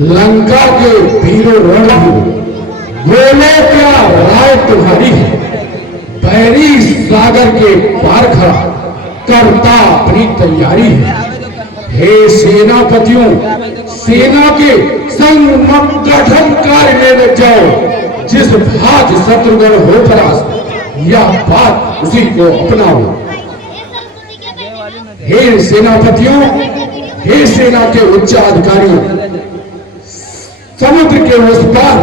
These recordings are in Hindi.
लंका के वीरों रणधीर, बोलो क्या राय तुम्हारी है? बैरी सागर के पार खड़ा करता अपनी तैयारी है। हे सेनापतियों, सेना के संग गठन कार्य में लग जाओ। जिस भाज शत्रुगण हो परास्त, यह बात उसी को अपनाओ। हे सेनापतियों, हे सेना के उच्चाधिकारियों, समुद्र के उस पार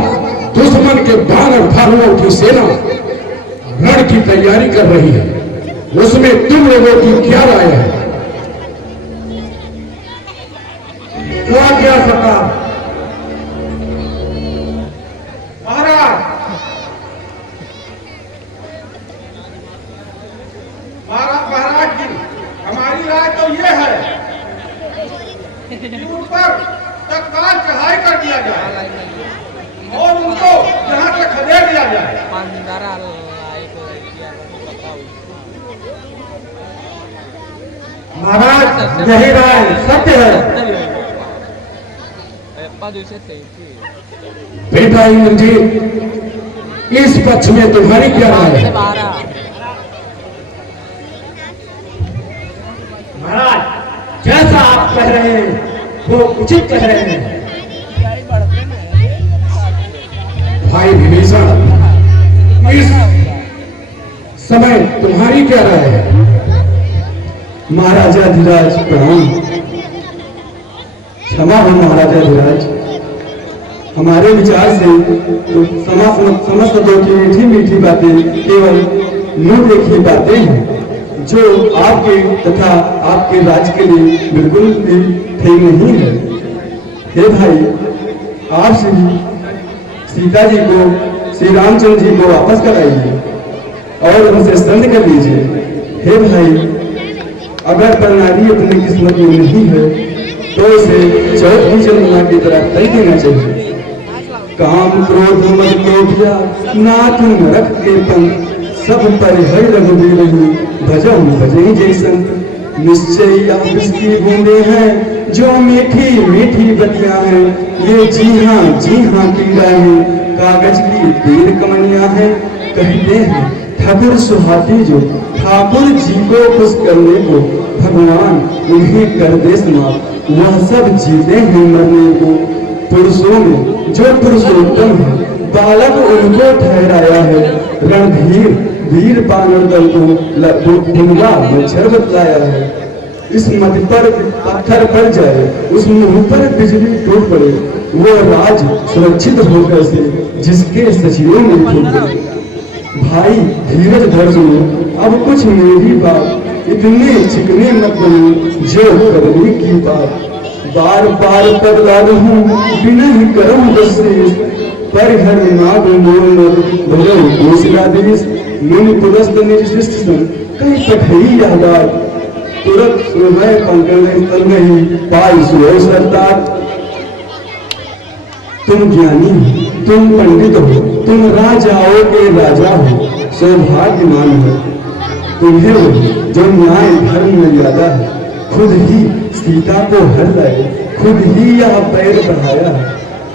दुश्मन के बानर भालुओं की सेना रण की तैयारी कर रही है। उसमें तुम लोगों की क्या राय है? क्या सरकार? महाराज, महाराज जी, हमारी राय तो ये है कि उन पर तत्काल चढ़ाई कर दिया जाए और उनको जहां से खदेड़ दिया जाए। महाराज, यही राय सत्य है। बेटा इंद्रजीत, इस पक्ष में तुम्हारी क्या राय है? महाराज, जैसा आप कह रहे हैं वो उचित कह रहे हैं। भाई विभीषण, इस समय तुम्हारी क्या राय है? महाराजा धीराज प्रणाम। क्षमा हो महाराजा धीराज, हमारे विचार से तो समस्त दो की मीठी मीठी बातें केवल मुंह देखी बातें हैं, जो आपके तथा आपके राज्य के लिए बिल्कुल भी ठीक नहीं है। हे भाई, आप सीता जी को, श्री रामचंद्र जी को वापस कराइए और उनसे संध कर लीजिए। हे भाई, अगर प्रणाली अपनी किस्मत में नहीं है तो उसे चौथी जन्मा की तरह तय देना चाहिए। काम क्रोध मद लोभिया नाथुन रख के पंथ, सब पर हर रघुबीर भजन भजई जैसन। निश्चय आप इसकी बूंदे हैं जो मीठी मीठी बतियां हैं, ये जी हाँ की राहें कागज की तीर कमनियां हैं। कहते हैं ठाकुर सुहाती जो ठाकुर जी को खुश करने को भगवान उन्हें कर दे समाप्त। वह सब जीते हैं मरने को, पुरुषों में जो पुरुषोत्तम है बालक उनको ठहराया है। रणधीर वीर बानर दल को ढूंढा मच्छर बतलाया है। इस मत पर पत्थर पड़ जाए, उस मुंह पर बिजली टूट पड़े, वो राज सुरक्षित हो कैसे जिसके सचिवों में टूटे। भाई धीरज धर सुनो, अब कुछ मेरी बात, इतने चिकने मत बनो जो करने की बात। बार बार बदला रहूं बिना ही करम दशेष, पर हर नाग मोर भजो दूसरा देश। मुनि पुरस्त निज शिष्ट सन कहीं पठई यादार, तुरंत सुरभय पंकज तल नहीं पाई सुरो सरदार। तुम ज्ञानी हो, तुम पंडित हो, तुम राजाओं के राजा हो, सौभाग्यमान हो तुम्हें हो जो न्याय धर्म मर्यादा है। खुद ही सीता को हर लाए, खुद ही यह पैर बढ़ाया है,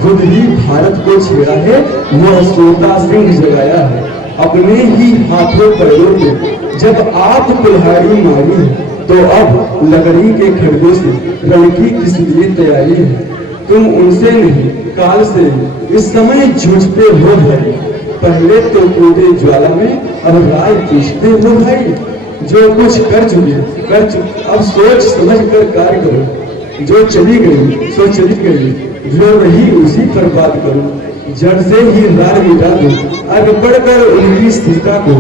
खुद ही भारत को छेड़ा है, वह सोता सिंह जगाया है। अपने ही हाथों पैरों पे जब आप कुल्हाड़ी मारी है, तो अब लकड़ी के खड़गों से रण की किस लिए तैयारी है। तुम उनसे नहीं काल से इस समय जूझते हो भाई। पहले तो कूदे ज्वाला में, अब राय पूछते हो भाई। जो कुछ कर चुके अब सोच समझ कर कार्य करो। जो चली गई सो चली गई, जो रही उसी पर बात करो। जड़ से ही रार मिटा दो, आगे बढ़कर उनकी सीता को।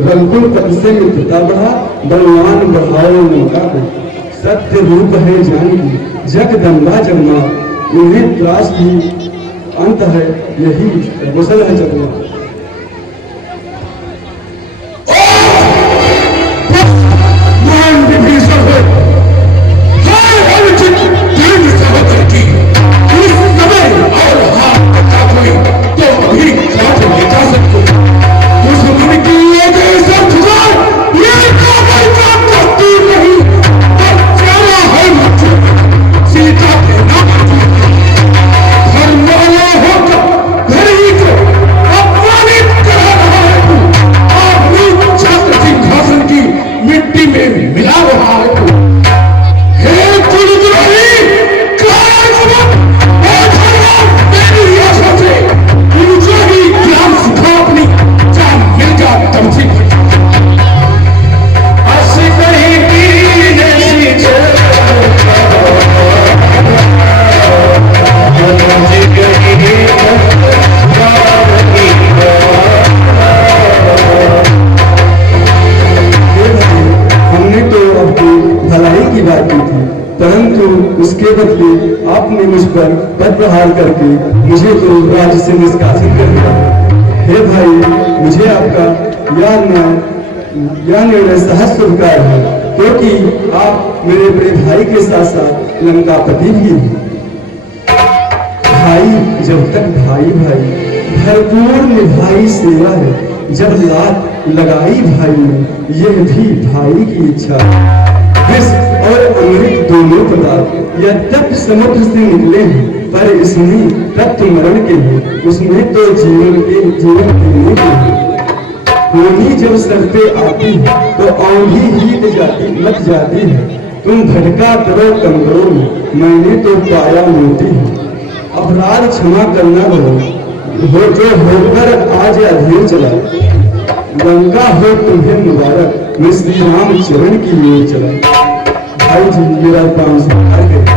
रंगुल पद से मित्रता बढ़ा, बलवान बढ़ाओ उनका को। सत्य रूप है जानकी जगदम्बा जगमा, उन्हें त्रास भी अंत है यही मुसल है जगमा। पद प्रहार करके मुझे तो राज्य से निष्कासित कर दिया। हे भाई, मुझे आपका यह निर्णय सहज स्वीकार है, क्योंकि आप मेरे बड़े भाई के साथ साथ लंकापति भी हैं। भाई जब तक भाई भाई भरपूर निभाई सेवा है, जब लात लगाई भाई ने यह भी भाई की इच्छा है। विष और अमृत दोनों पदार्थ यद्यपि समुद्र से निकले हैं, पर इसमें तत्व मरण के हैं, उसमें तो जीवन देने के हैं। होली जब सर पे आती है तो औंधी मच जाती है। तुम भटका करो कमरों में, मैंने तो पाया मोती है। अपराध क्षमा करना हो जो होकर आज अधीर चला, लंका हो तुम्हें मुबारक, मैं श्री राम चरण की ओर चला। भाई जी मेरा काम स्वीकार करें।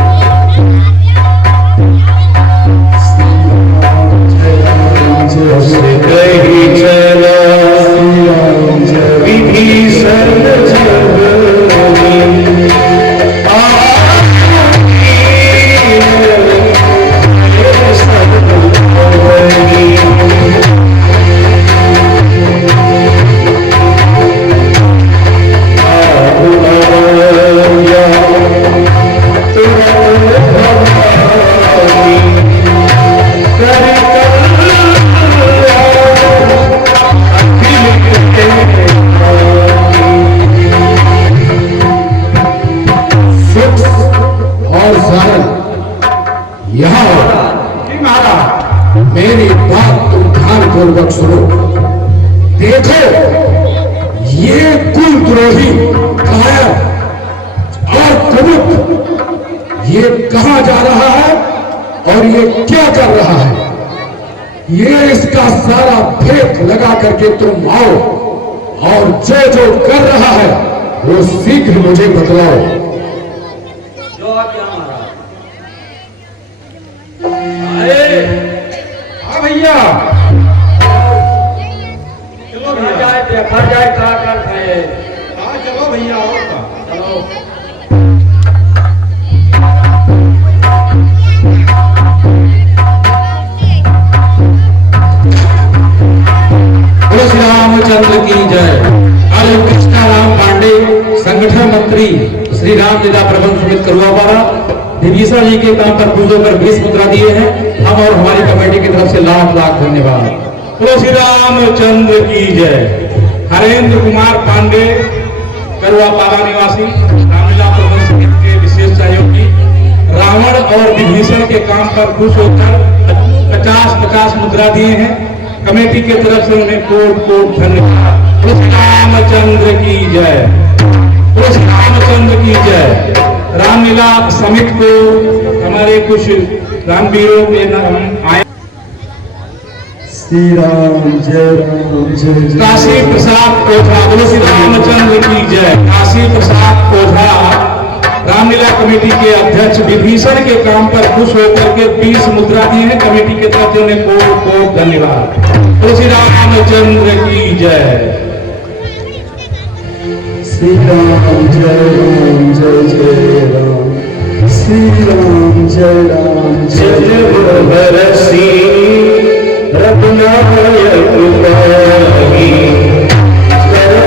मेरी बात तुम ध्यानपूर्वक सुनो। देखो, ये कुलद्रोही कायर और कुमुख ये कहां जा रहा है और ये क्या कर रहा है, ये इसका सारा भेद लगा करके तुम आओ और जो जो कर रहा है वो शीघ्र मुझे बतलाओ। हाँ भैया, चलो भैया देखा जाए क्या करते हैं। हाँ चलो भैया, और का चलो। श्री रामचंद्र की जय। आज कृष्णाराम पांडे संगठन मंत्री श्री राम लीला प्रबंध समिति करुआपाड़ा विभीषण जी के काम पर पूजो कर 20 मुद्रा दिए हैं। हम और हमारी कमेटी की तरफ से लाख लाख धन्यवाद। बोलो श्री रामचंद्र की जय। हरेंद्र कुमार पांडे करुआपाड़ा निवासी रामलीला प्रबंध समिति के विशेष सहयोगी रावण और विभीषण के काम पर खुश होकर 50-50 मुद्रा दिए हैं। कमेटी की तरफ से उन्हें कोट कोट धन्यवाद। श्री रामचंद्र की जय। श्री रामचंद्र की जय। रामलीला समिति को हमारे कुछ रामवीरों के नाम आए। श्री राम जय राम जय जय। काशी प्रसाद कोठा। बोलो श्री रामचंद्र की जय। काशी प्रसाद कोठा रामलीला कमेटी के अध्यक्ष विभीषण के काम पर खुश होकर के 20 मुद्रा दी है। कमेटी के तरफ से उन्हें कोट कोट धन्यवाद। श्री रामचंद्र की जय। श्री राम जय राम जय जय राम। श्री राम जय राम जय जय। बरसी रत्नायक पाही करत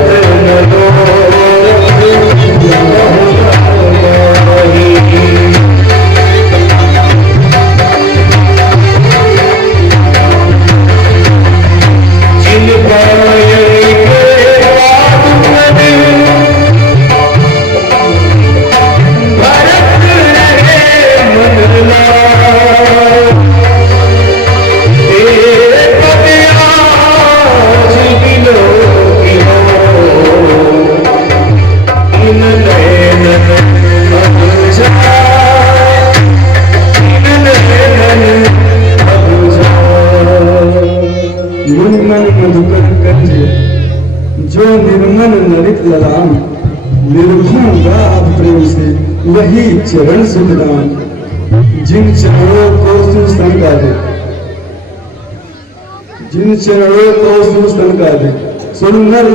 जो निर्मल नरित ललाम, निर्भम गाभ प्रेम से वही चरण सुखदान। जिन चरणों को सुसंगा दे, जिन चरणों को सुसंगा दे, सुनर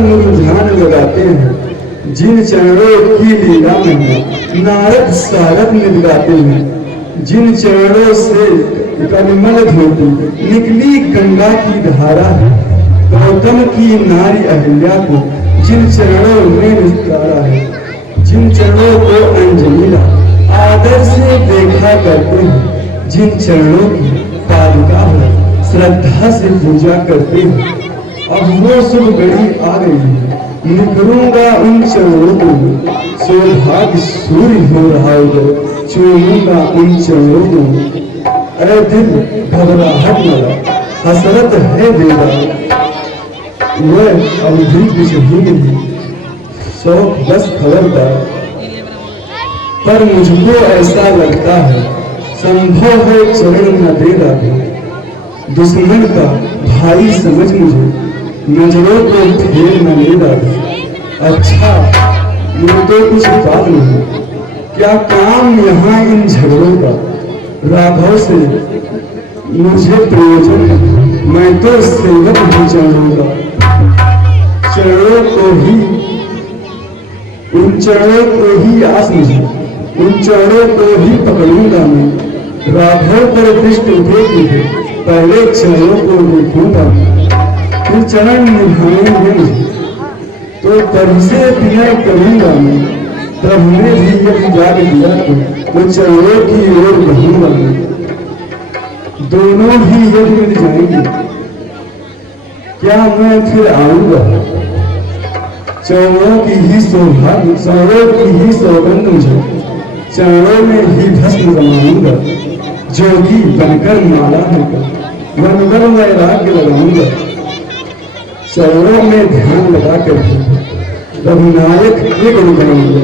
मुर ध्यान लगाते हैं। जिन चरणों की लीला में नारद सारद नित गाते हैं। जिन चरणों से कलिमल धोती निकली गंगा की धारा है, गौतम की नारी अहिल्या को जिन चरणों में निस्तारा है, जिन चरणों को अंजलिला आदर से देखा करते हैं, जिन चरणों की पादुका है श्रद्धा से पूजा करते हैं। अब वो शुभ घड़ी आ गई है, निखरूंगा उन चरणों को, सौभाग्य सूर्य हो रहा होगा, चूमूंगा उन चरणों को। अरे दिल घबराहट वाला हसरत है बेदा, वह अवधि बिछड़ी शौक बस खबरदार। पर मुझको ऐसा लगता है संभव है चरण न दे रहा, दुश्मन का भाई समझ मुझे नजरों को फेर न ले रहा। अच्छा ये तो कुछ बात नहीं, क्या काम यहाँ इन झगड़ों का, राघव से मुझे प्रयोजन नहीं, मैं तो सेवक ही चरणों का। चरणों को ही, उन चरणों को ही आस मुझे, उन चरणों को ही पकड़ूंगा मैं। राघव पर दृष्टि उठेगी है, पहले चरणों को देखूंगा, फिर चरण निभाएंगे मुझे तो तभी से विनय करूंगा मैं। प्रभु ने भी यदि जाग दिया तो वो चरणों की ओर बढ़ूंगा मैं। दोनों ही यदि मिल जाएंगे क्या मैं फिर आऊंगा। चरणों की ही सौभाग्य, चरणों की ही सौगंध मुझे, चरणों में ही भस्म जमाऊंगा। जोगी बनकर माला होगा, वनवर में राग लगाऊंगा। चरणों में ध्यान लगा कर रघुनायक एक बनाऊंगा।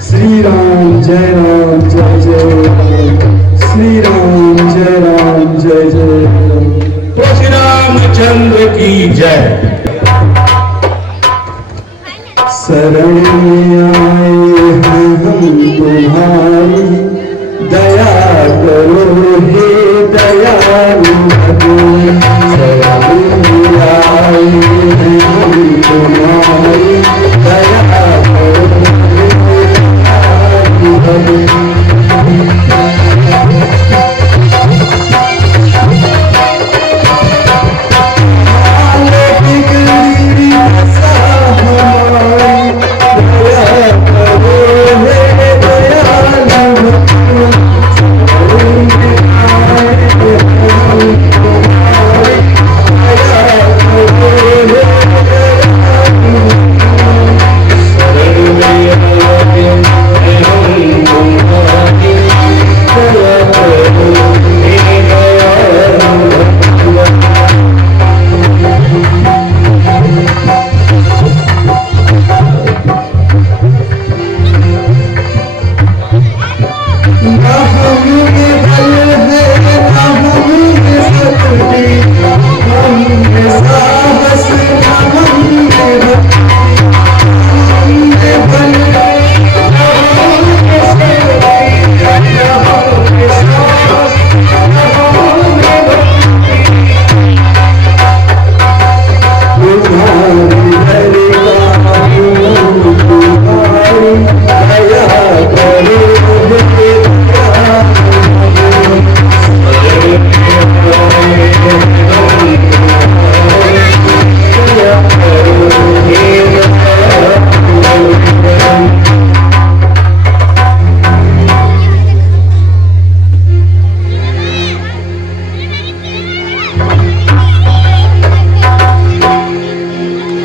श्री राम जय राम जय जय राम, श्री राम जय राम जय जय राम। तो श्री रामचंद्र की जय। शरण में आए हैं हम तुम्हारी, दया करो हे दयालु भगवान। शरण में आए हैं हम तुम्हारी, दया करो हे दयालु भगवान।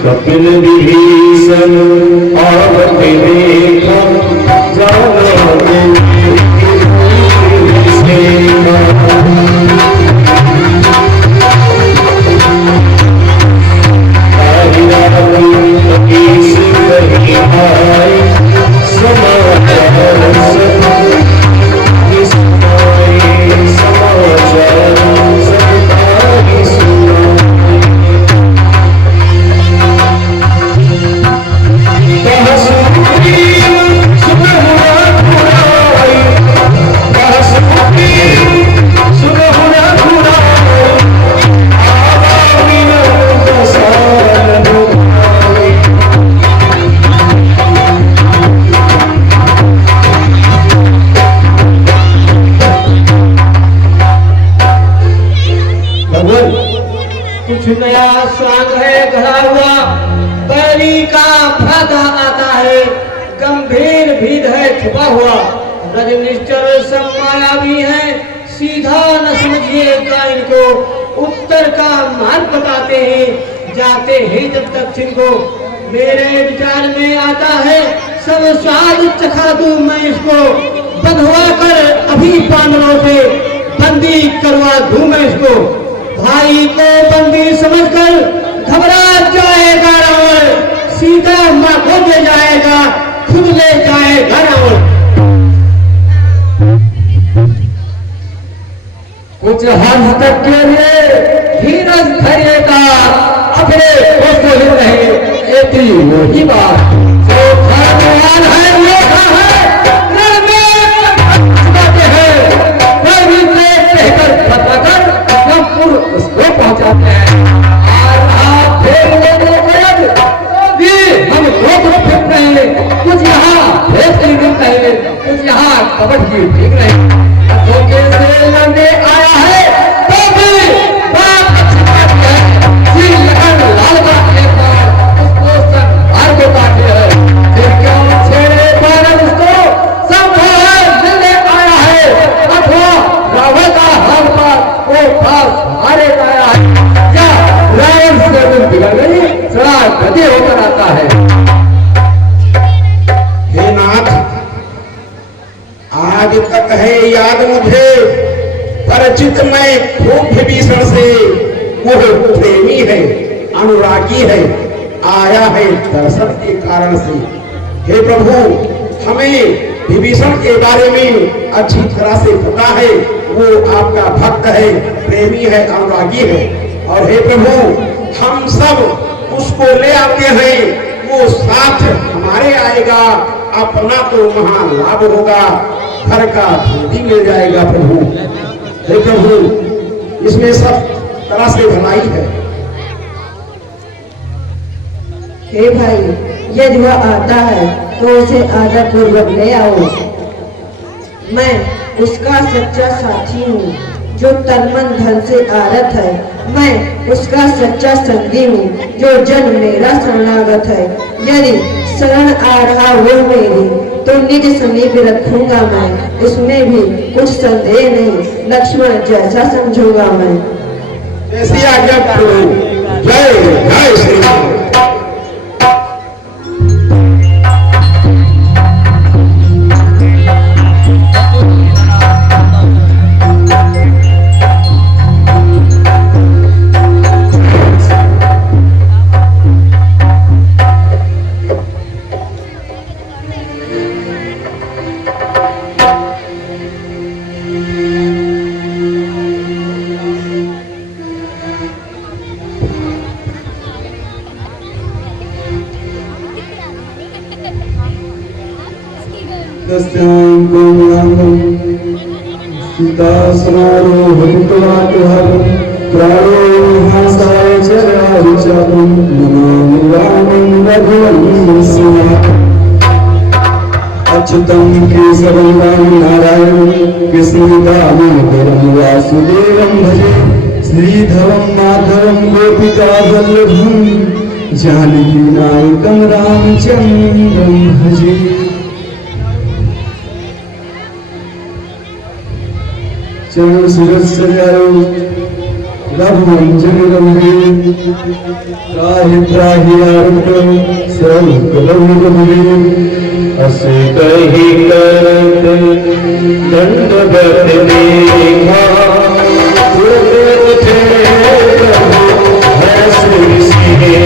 कपिल विभीषण आवत देखा, जाना कुछ नया स्वांग है घड़ा हुआ, बैरी का भादा आता है, गंभीर भीड़ है छुपा हुआ, रजनिश्चर सब मायावी है, सीधा न समझिएगा इनको, उत्तर का मार्ग बताते हैं, जाते हैं जब दक्षिण को। मेरे विचार में आता है सब स्वाद चखा दूं मैं इसको, बंधवा कर अभी पांडवों से बंदी करवा दूं मैं इसको। भाई को बंदी समझकर घबरा जाएगा रावण, सीता मां को ले जाएगा, खुद ले जाएगा रावण। कुछ हद तक के लिए धीरज धैर्यता अपने को ही रहे, एक ही वही बात जो धर्मवान है वो है, रण में जाते हैं, कोई भी कहकर बताकर जमपुर उसको पहुंचाते हैं। और आप भेज लेने भी हम दो फिर रहे, कुछ यहाँ भेज नहीं देता है, कुछ यहाँ कपट की ठीक नहीं, धोखे से लड़ने आया है तो भी बात अच्छी बात है, जी लगन लाल बात के बाद उसको संहार को काटे है, फिर क्यों छेड़े पर उसको संहार मिलने आया है, अथवा रावण का हाल पर वो भाव हारे आया है, या रावण से दिन बिगड़ गई सड़ा गति होकर आता है। हे नाथ, आज तक है याद मुझे, परिचित मैं खूब विभीषण से, वो प्रेमी है, अनुरागी है, आया है दर्शन के कारण से। हे प्रभु, हमें विभीषण के बारे में अच्छी तरह से पता है, वो आपका भक्त है, प्रेमी है, अनुरागी है, और हे प्रभु हम सब उसको ले आते हैं, वो साथ हमारे आएगा, अपना तो महालाभ होगा, घर का धोती मिल जाएगा प्रभु। हे प्रभु, इसमें सब तरह से भलाई है। हे भाई, यदि वह आता है तो उसे आदर पूर्वक ले आओ। मैं उसका सच्चा साथी हूँ जो तन मन धन से आरत है, मैं उसका सच्चा संगी हूँ जो जन मेरा शरणागत है। यदि शरण आ रहा वो मेरी तो निज समीप रखूंगा मैं, उसमें भी कुछ संदेह नहीं, लक्ष्मण जैसा समझूंगा मैं। ऐसी आज्ञा करो। जय जय श्री राम। सीता समारोह प्राणो हासाय चराचरं नमामि रामं रघुवंशं। अच्युतं केशवं नारायणं कृष्णदामोदरं वासुदेवं भजे, श्रीधरं माधवं गोपिकावल्लभं, जानकीनायकं रामचन्द्रं भजे। चरण सूरज सजाओ रघुवंशन गंभीर, त्राहि त्राहि आरुण सब कलम गंभीर। असे कही करत दंडवत देखा, तुरंत उठे हंसी सीखा,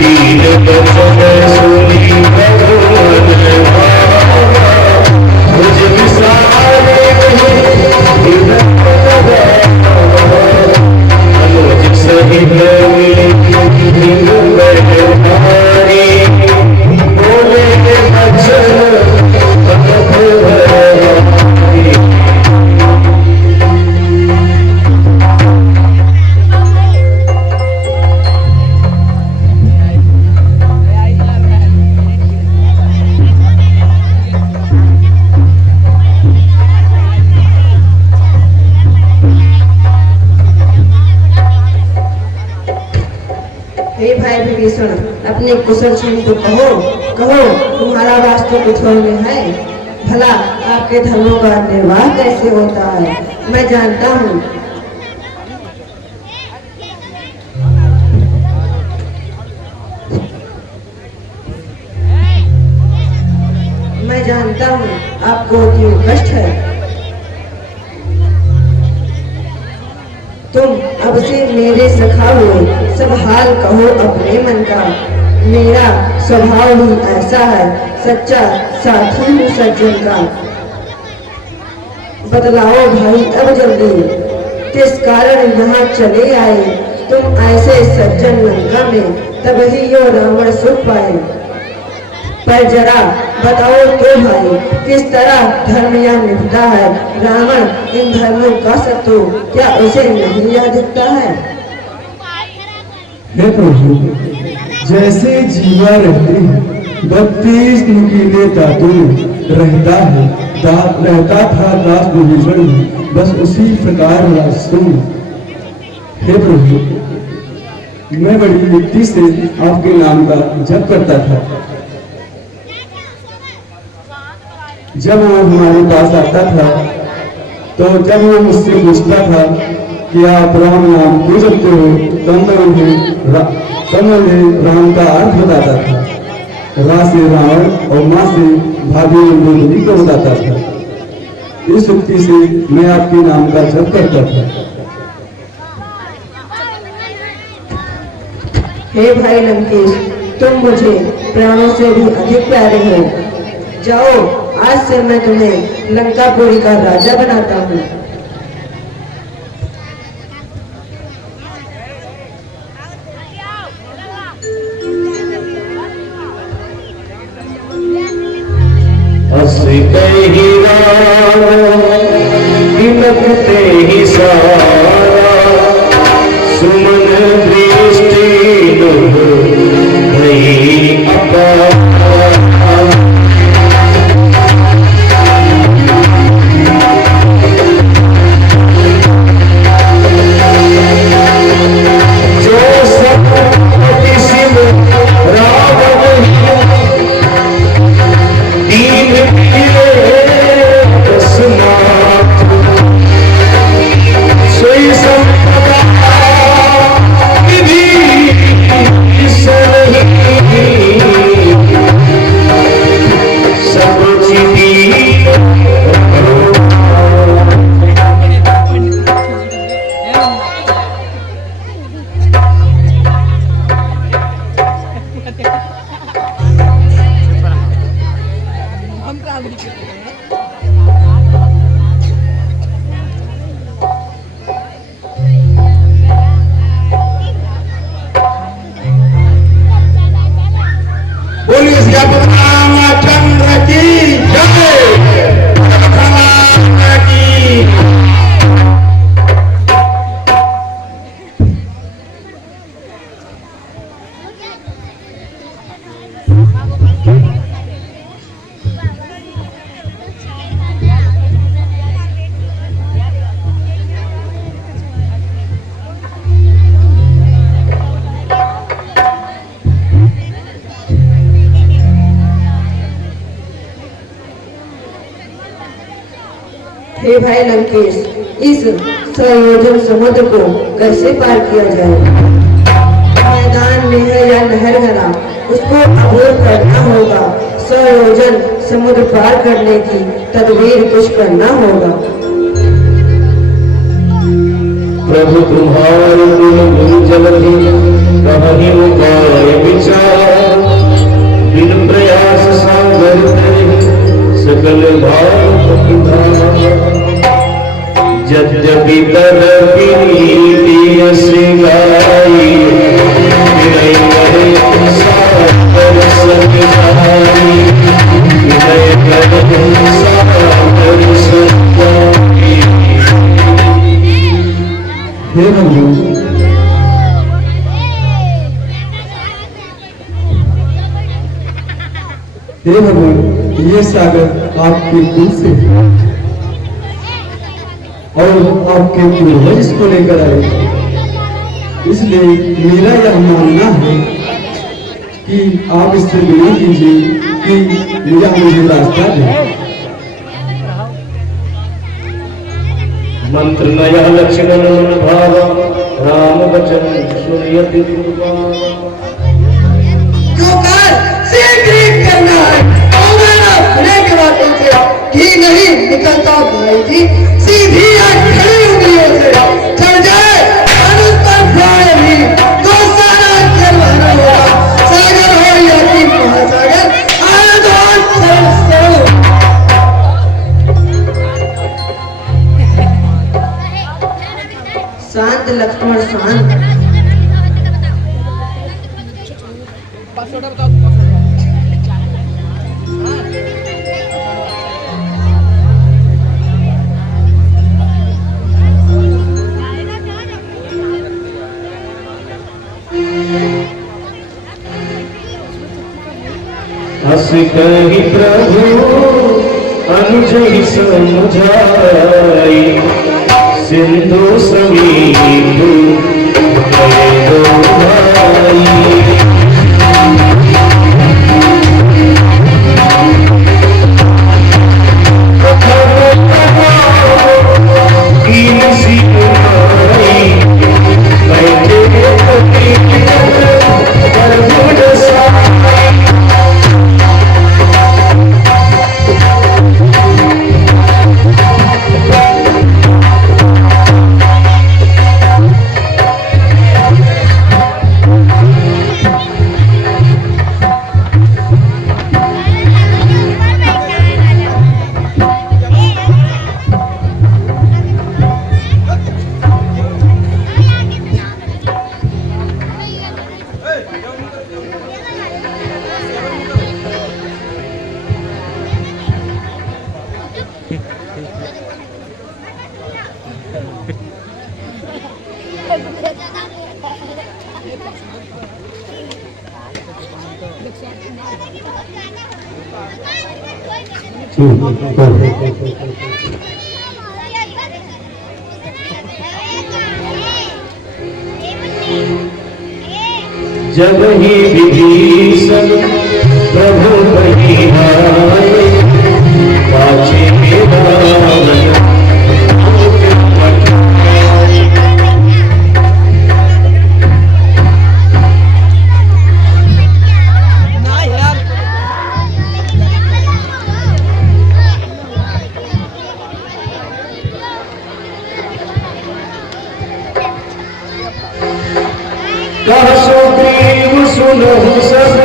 दीन बचन सुनी भगवान भावा, मुझ विसारे अनुज सहित बैठे बोले भजन विभीषण अपने कुशल क्षण को कहो कहो, तुम्हारा वास्तव कुशल में है। भला आपके धर्मों का निर्वाह कैसे होता है मैं जानता हूँ। मैं जानता हूँ आपको क्यों कष्ट है। तुम अब से मेरे सखा हुए सब हाल कहो अपने मन का। मेरा स्वभाव ही ऐसा है, सच्चा साथी हूँ सज्जन का। बतलाओ भाई अब जल्दी, किस कारण यहाँ चले आए तुम ऐसे सज्जन लंका में, तब ही यो रावण सुख पाए। पर जरा बताओ तो भाई, किस तरह धर्म यहाँ निभता है। रावण इन धर्मों का शत्रु, क्या उसे नहीं यह दिखता है। हे प्रभु, जैसे जीवा रहते हैं 32 नुकीले दांतों रहता है, रहता था दास विभीषण में, बस उसी प्रकार रास्तों में। हे प्रभु, मैं बड़ी युक्ति से आपके नाम का जप करता था। जब वो हमारे पास आता था तो जब वो मुझसे पूछता था कि आप राम नाम क्यों जपते हो, तब मुझे राम का अर्थ बताता था। रा से रावण और माँ से भाभी नंदोदरी को बताता था। इस युक्ति से मैं आपके नाम का जप करता था। हे भाई लंकेश, तुम मुझे प्राणों से भी अधिक प्यारे हो। जाओ, आज से मैं तुम्हें लंकापुरी का राजा बनाता हूँ। हंसते ही राम बिलखते ही सारा, सुमन दृष्टि लुभ भई अपार। हे भाई लंकेश, इस संयोजन समुद्र को कैसे पार किया जाए। मैदान में है या नहर भरा, उसको अबूर करना होगा। संयोजन समुद्र पार करने की तदबीर कुछ करना होगा। प्रभु तुम्हारे गुण जलधि कहीं उपाय विचार, बिन प्रयास सागर तरे सकल भाव। यद्यपि तरपि नीति श्रृंगारी, विनय करे सागर सत्यारी, विनय करे सागर सत्यारी। हे भगवान, हे भगवान, ये सागर आपके दूध से है और आपके पूर्वज इसको लेकर आए। इसलिए मेरा यह मानना है कि आप इससे विनय कीजिए कि मुझे रास्ता दें। मंत्र नया लक्ष्मण मन भावा राम वचन सुनियति कृपा। जो कार्य शीघ्र ही करना है और मैंने अपने के बातों से घी नहीं निकलता भाई जी, सीधी या खड़ी उंगलियों से चढ़ जाए धनुष पर फाड़ भी तो सारा करवाना होगा। सागर हो या कि महासागर, आया तो आज सर्व शांत लक्ष्मण शांत। हस कहि प्रभु अनुज समझाई सिंधु समीप गए दो भाई। जब ही विभीषण प्रभु बहिहाए पाछे रावण सुग्रीव सुनहु सब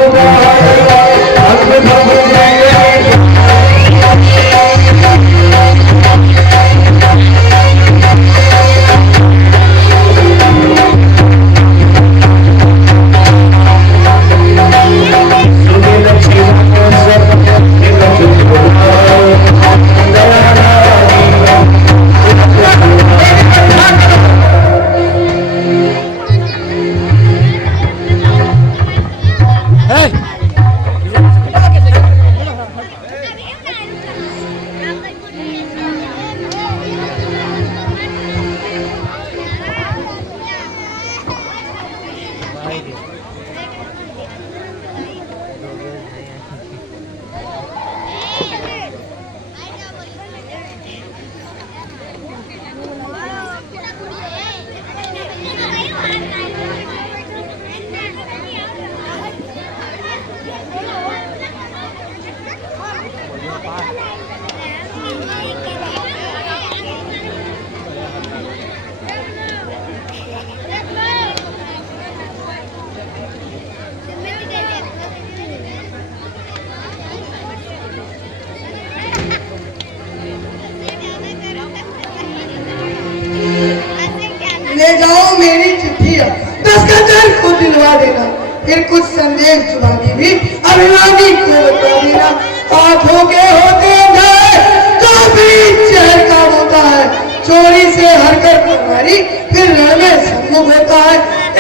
ले जाओ मेरी चिट्ठियां, दस्तखत को दिलवा देना, फिर कुछ संदेश जुबानी भी अभिमानी को बता देना। आंखों के होते अंधे तो भी चेहर काम होता है, चोरी से हरकत हमारी फिर रण में सम्मुख होता है।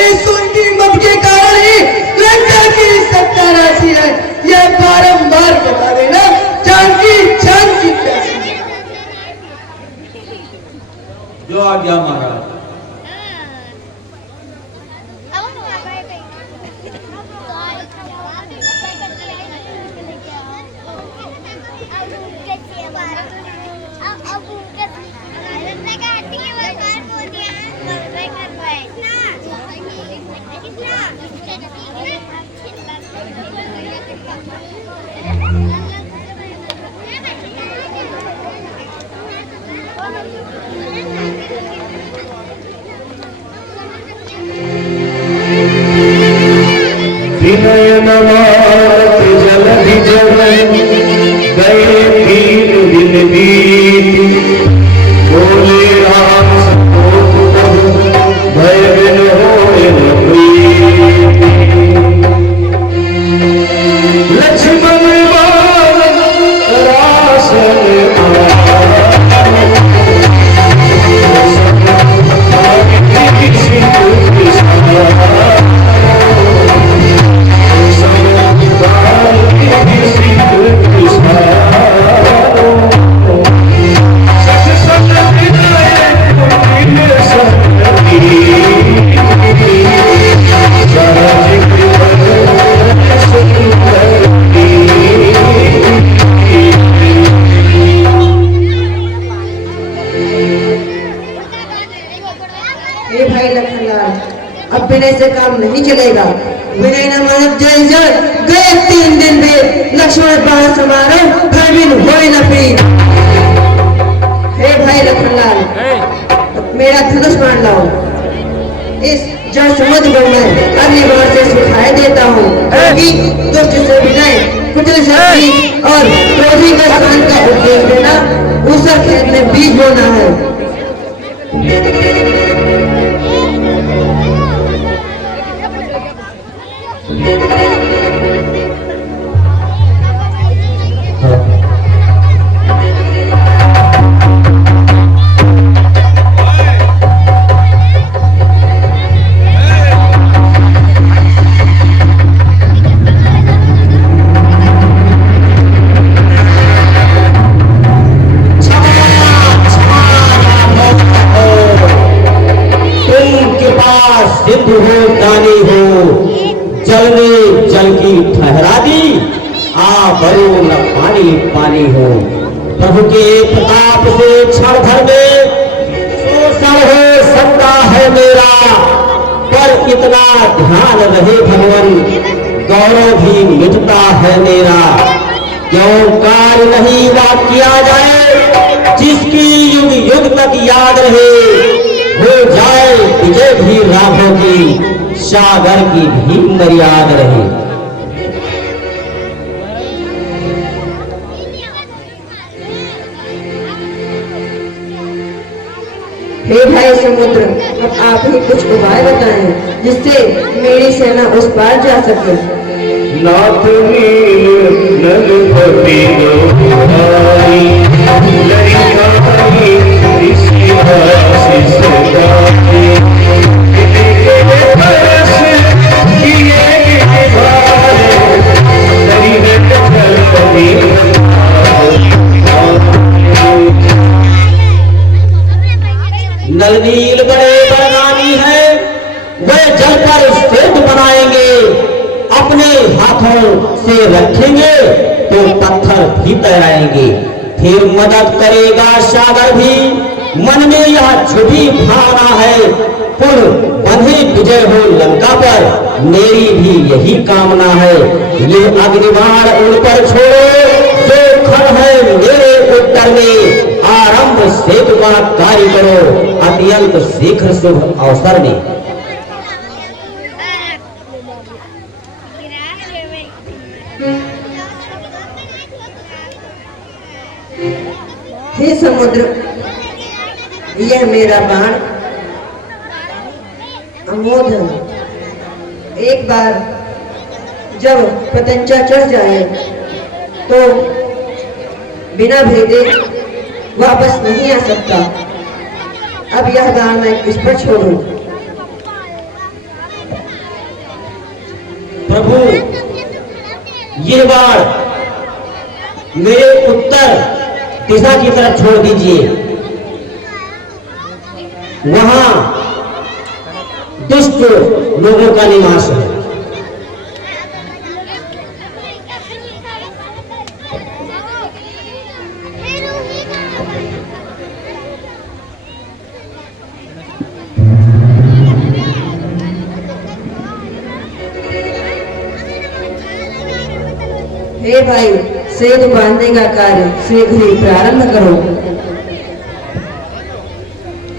इस उनकी मत के कारण ही लंका की सत्ता राशि है, यह बारंबार बता देना। जानकी जानकी प्यासी जो आज्ञा महाराज। ए भाई लखनलाल, अब विनय से काम नहीं चलेगा। विनय न मानव जय जय गए 3 दिन में लक्ष्मण बाण समारो भरमिन होए न पीर। हे भाई लखनलाल, मेरा धनुष बाण लाओ। इस जल समुद्र को मैं अगली बार से सुखाए देता हूँ, क्योंकि दुष्ट से विनय, कुटिल से प्रीत और क्रोधी का स्थान का उपदेश देना, ऊसर खेत में बीज बोना है। सिद्ध हो दानी हो, जल में जल की ठहरा दी, आ भरो न पानी पानी हो। प्रभु के प्रताप से क्षण भर में शोषण हो सकता है मेरा, पर इतना ध्यान रहे भगवान, गौरव भी मिटता है मेरा। क्यों कार्य नहीं वाद किया जाए, जिसकी युग युग तक याद रहे, हो जाए विजय भी राघव की, सागर की भी मर्याद रहे। हे भाई समुद्र, अब आप ही कुछ उपाय बताएं जिससे मेरी सेना उस पार जा सके। नाथ नील नलपति दोहाई, लरिकाई ऋषि आशीष गाई, तेरे बरस किए निभाए, शरीर चलती नल नील बड़े बरगानी है, वे जल पर सेतु बनाएंगे, अपने हाथों से रखेंगे तो पत्थर भी तैराएंगे। फिर मदद करेगा सागर भी, मन में यह छुपी भावना है, पुल बंधे विजय हो लंका पर, मेरी भी यही कामना है। ये अग्निबाण उन पर छोड़ो जो खड़ है मेरे उत्तर में, आरंभ सेतु का कार्य करो अत्यंत शीघ्र शुभ अवसर में। हे समुद्र, यह मेरा बाण अमोघ है। एक बार जब पतंजा चढ़ जाए तो बिना भेदे वापस नहीं आ सकता। अब यह बाण मैं किस पर छोड़ूं? प्रभु, ये बाण मेरे उत्तर दिशा की तरफ छोड़ दीजिए, वहां दुष्ट लोगों का निवास है। हे भाई, सेतु बांधने का कार्य शीघ्र ही प्रारंभ करो।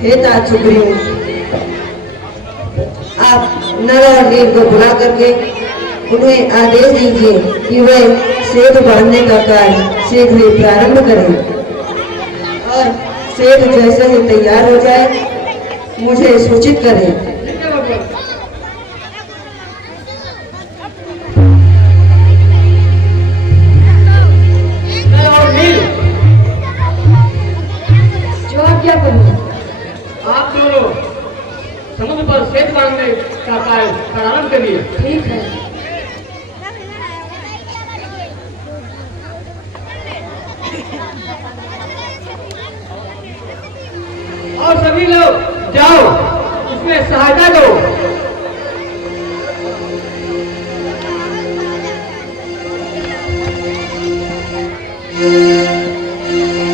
हे तात सुग्रीव, आप नल और नील को बुला करके उन्हें आदेश दीजिए कि वे सेतु बांधने का कार्य शीघ्र ही प्रारंभ करें, और सेतु जैसे ही तैयार हो जाए मुझे सूचित करें। आप दोनों समुद्र पर सेतु बांधने का कार्य प्रारंभ करिए। ठीक है। और सभी लोग जाओ, इसमें सहायता करो।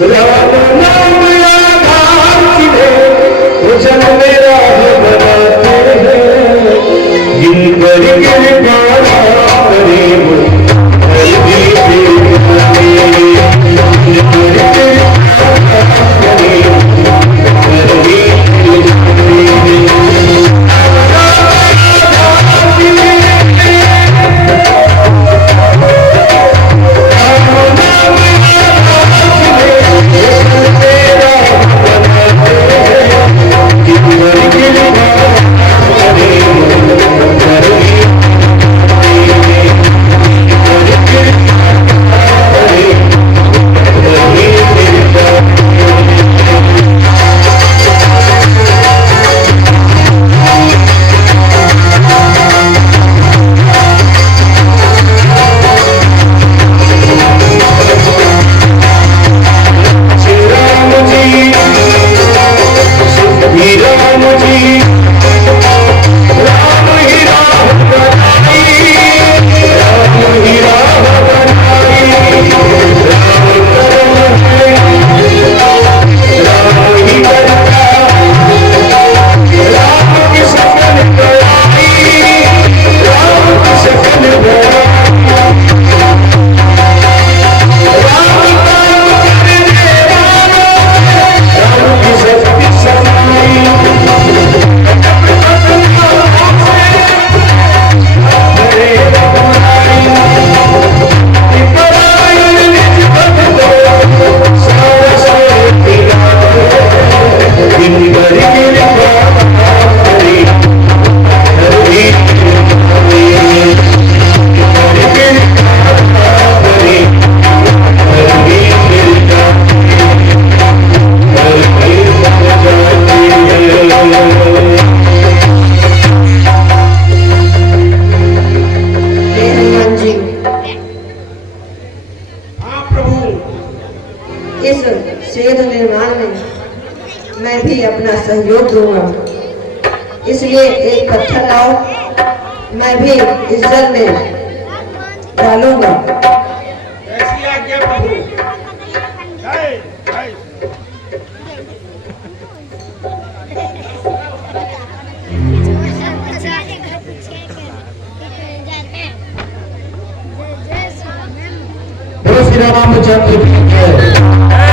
राम नाम आधार किने, वो जन मेरा सहयोग दूंगा। इसलिए एक पत्थर लाओ, मैं भी इस जल में डालूंगा। ऐसी आज्ञा प्रभु। जय जय। बोलो श्री रामचंद्र की जय।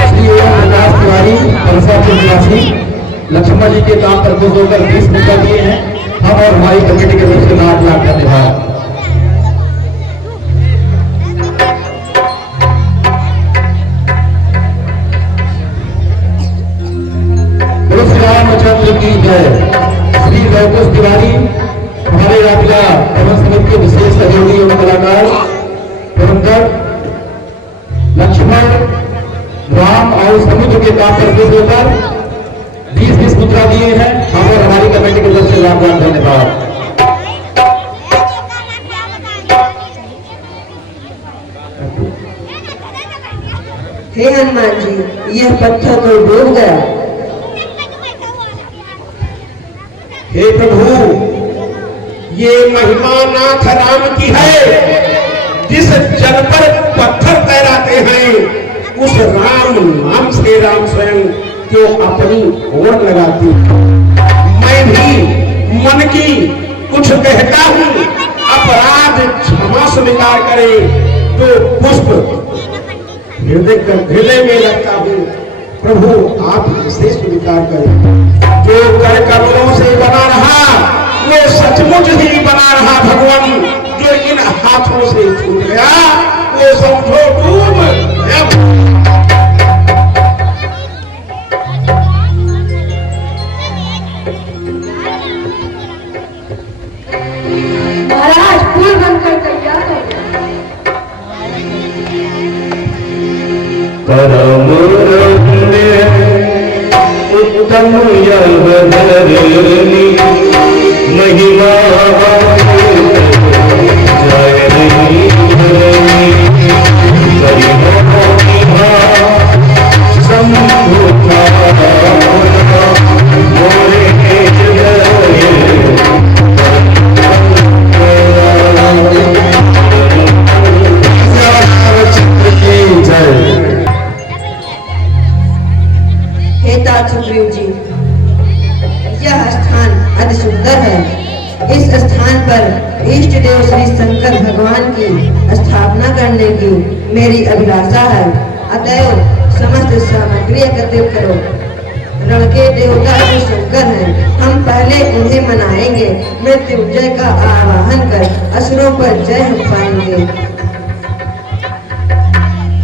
श्री ओम प्रकाश तिवारी परसापुर निवासी लक्ष्मण जी के काम पर खुश होकर 20 मुद्दा दिए हैं। हम और हमारी कमेटी के तरफ से 8 लाख का धन्यवाद। बोलो श्री रामचंद्र की जय। श्री लवकुश तिवारी हमारे रामलीला प्रबंध समिति के विशेष सहयोगी एवं कलाकार प्रबंधक लक्ष्मण राम और समुद्र के काम पर खुश होकर 20 मुद्रा दिए हैं। हम और हमारी कमेटी की तरफ से लाख लाख धन्यवाद। हे हनुमान जी, यह पत्थर तो डूब गया। हे प्रभु, ये महिमा नाथ राम की है। जिस जल पर पत्थर तैराते हैं उस राम नाम से राम स्वयं को अपनी ओर लगाती। मैं भी मन की कुछ कहता हूँ, अपराध क्षमा स्वीकार करे तो पुष्प हृदय में रखता हूँ। प्रभु आप इसे स्वीकार करें। जो कर कमलों से बना रहा वो सचमुच ही बना रहा भगवान। जो इन हाथों से छूट गया वो समझो डूब गया। महाराज पुल बनकर तैयार हो गया। परम उत्तम यह धरनी महिमा जय सुग्रीव जी, यह स्थान अति सुंदर है। इस स्थान पर इष्ट देव श्री शंकर भगवान की स्थापना करने की मेरी अभिलाषा है। अतएव समस्त सामग्री एकत्रित करो। रण के देवता श्री शंकर हैं। हम पहले उन्हें मनाएंगे। मृत्युंजय का आवाहन कर असुरों पर जय हम पाएंगे।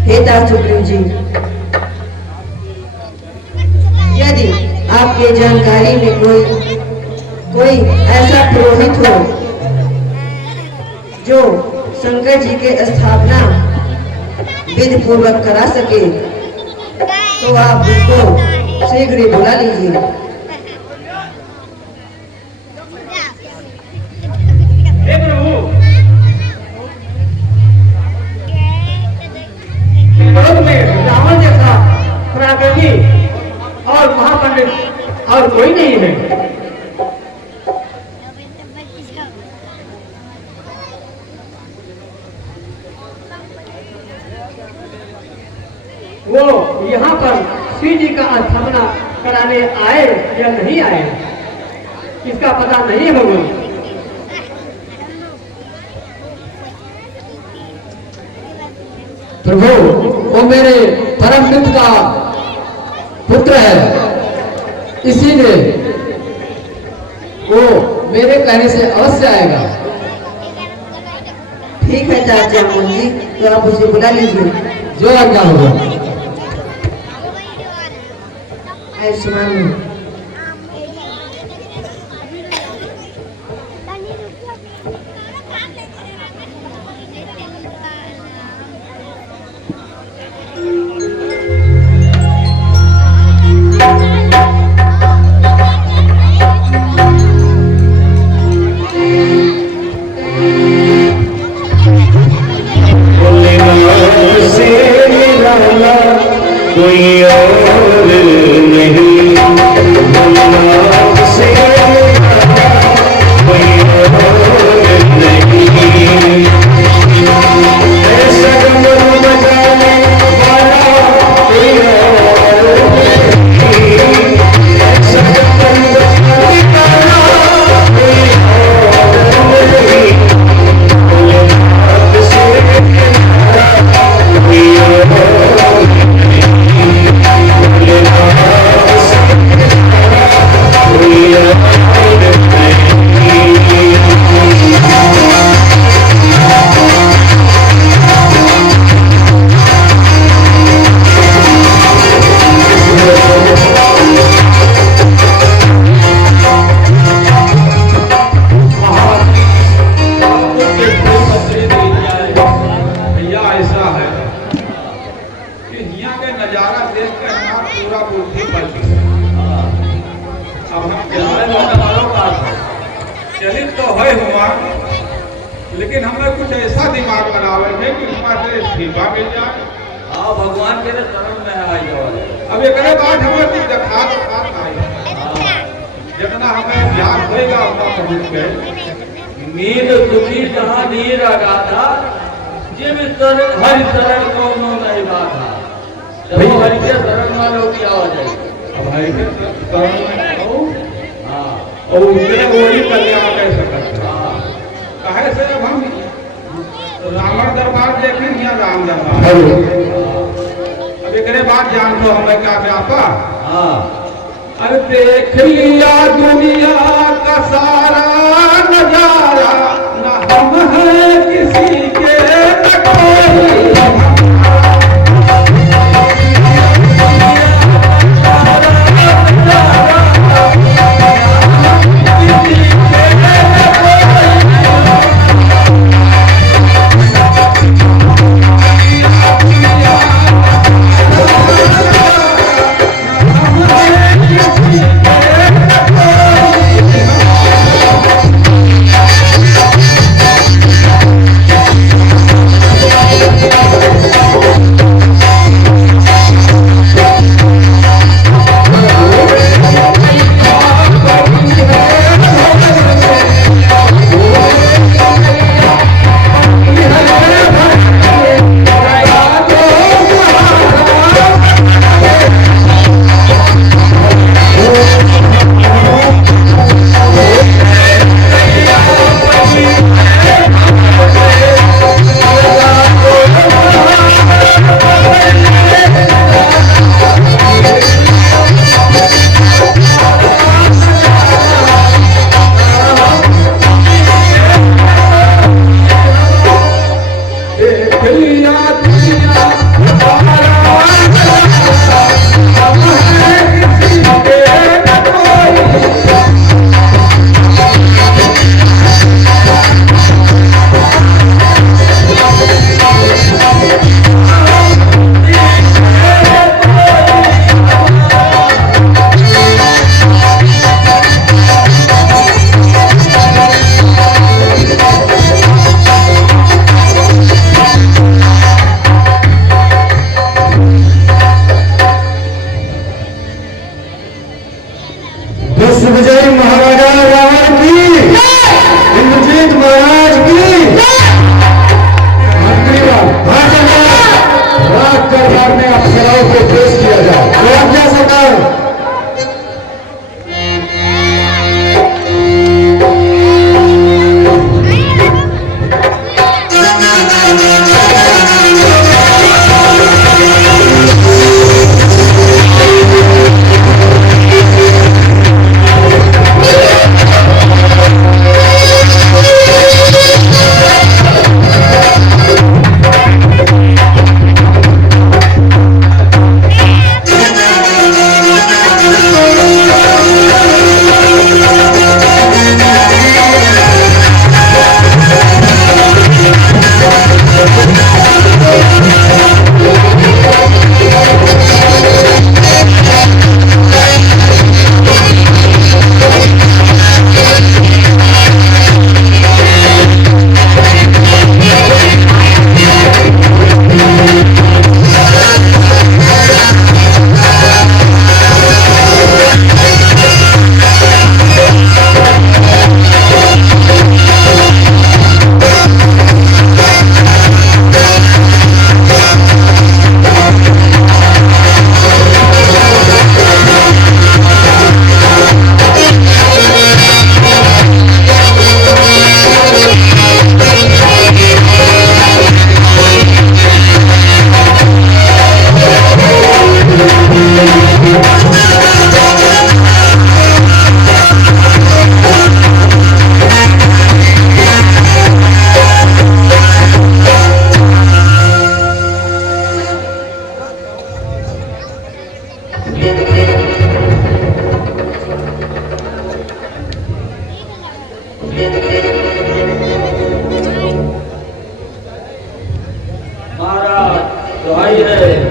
हे तात सुग्रीव जी, यदि आपके जानकारी में कोई ऐसा पुरोहित हो जो शंकर जी के स्थापना विधि पूर्वक करा सके तो आप उसको शीघ्र ही बुला लीजिए। रावण जैसा पराक्रमी और महापंडित और कोई नहीं है। वो यहाँ पर श्री जी का स्थापना कराने आए या नहीं आए इसका पता नहीं होगा। प्रभु, वो मेरे परम मित्र का पुत्र है, इसीलिए वो मेरे कहने से अवश्य आएगा। ठीक है चाचा जी, तो आप उसे बुला लीजिए। जो आज्ञा होगा। आयुष्मान कोई और नहीं भगवान, लेकिन हमें कुछ ऐसा दिमाग बनावे है कि हमारे इस्तीफा मिल जाए। हाँ भगवान के शरण में आ जाओ। अब एक बात हमें कुछ दिखा नहीं, जितना हमें ज्ञान होगा उतना पहुँच गए। नींद सुखी जहाँ नीर आगाधा, जिम हर शरण को नहीं बाधा। जब हरि के शरण वालों की आ जाएगी। अब है कि शरण में आओ, और उसने वही कल्याण कैसे करते हैं। कहे से अब हम रावण दरबार देखें या राम दरबार। अब एक बात जान दो हमें क्या व्यापा। अरे देख लिया दुनिया का सारा नजारा, न हम है किसी के न कोई। विजय महाराजा रावण की, इंद्रजीत महाराज की। राज दरबार में अप्सराओं को पेश किया जाए। आज्ञा सरकार।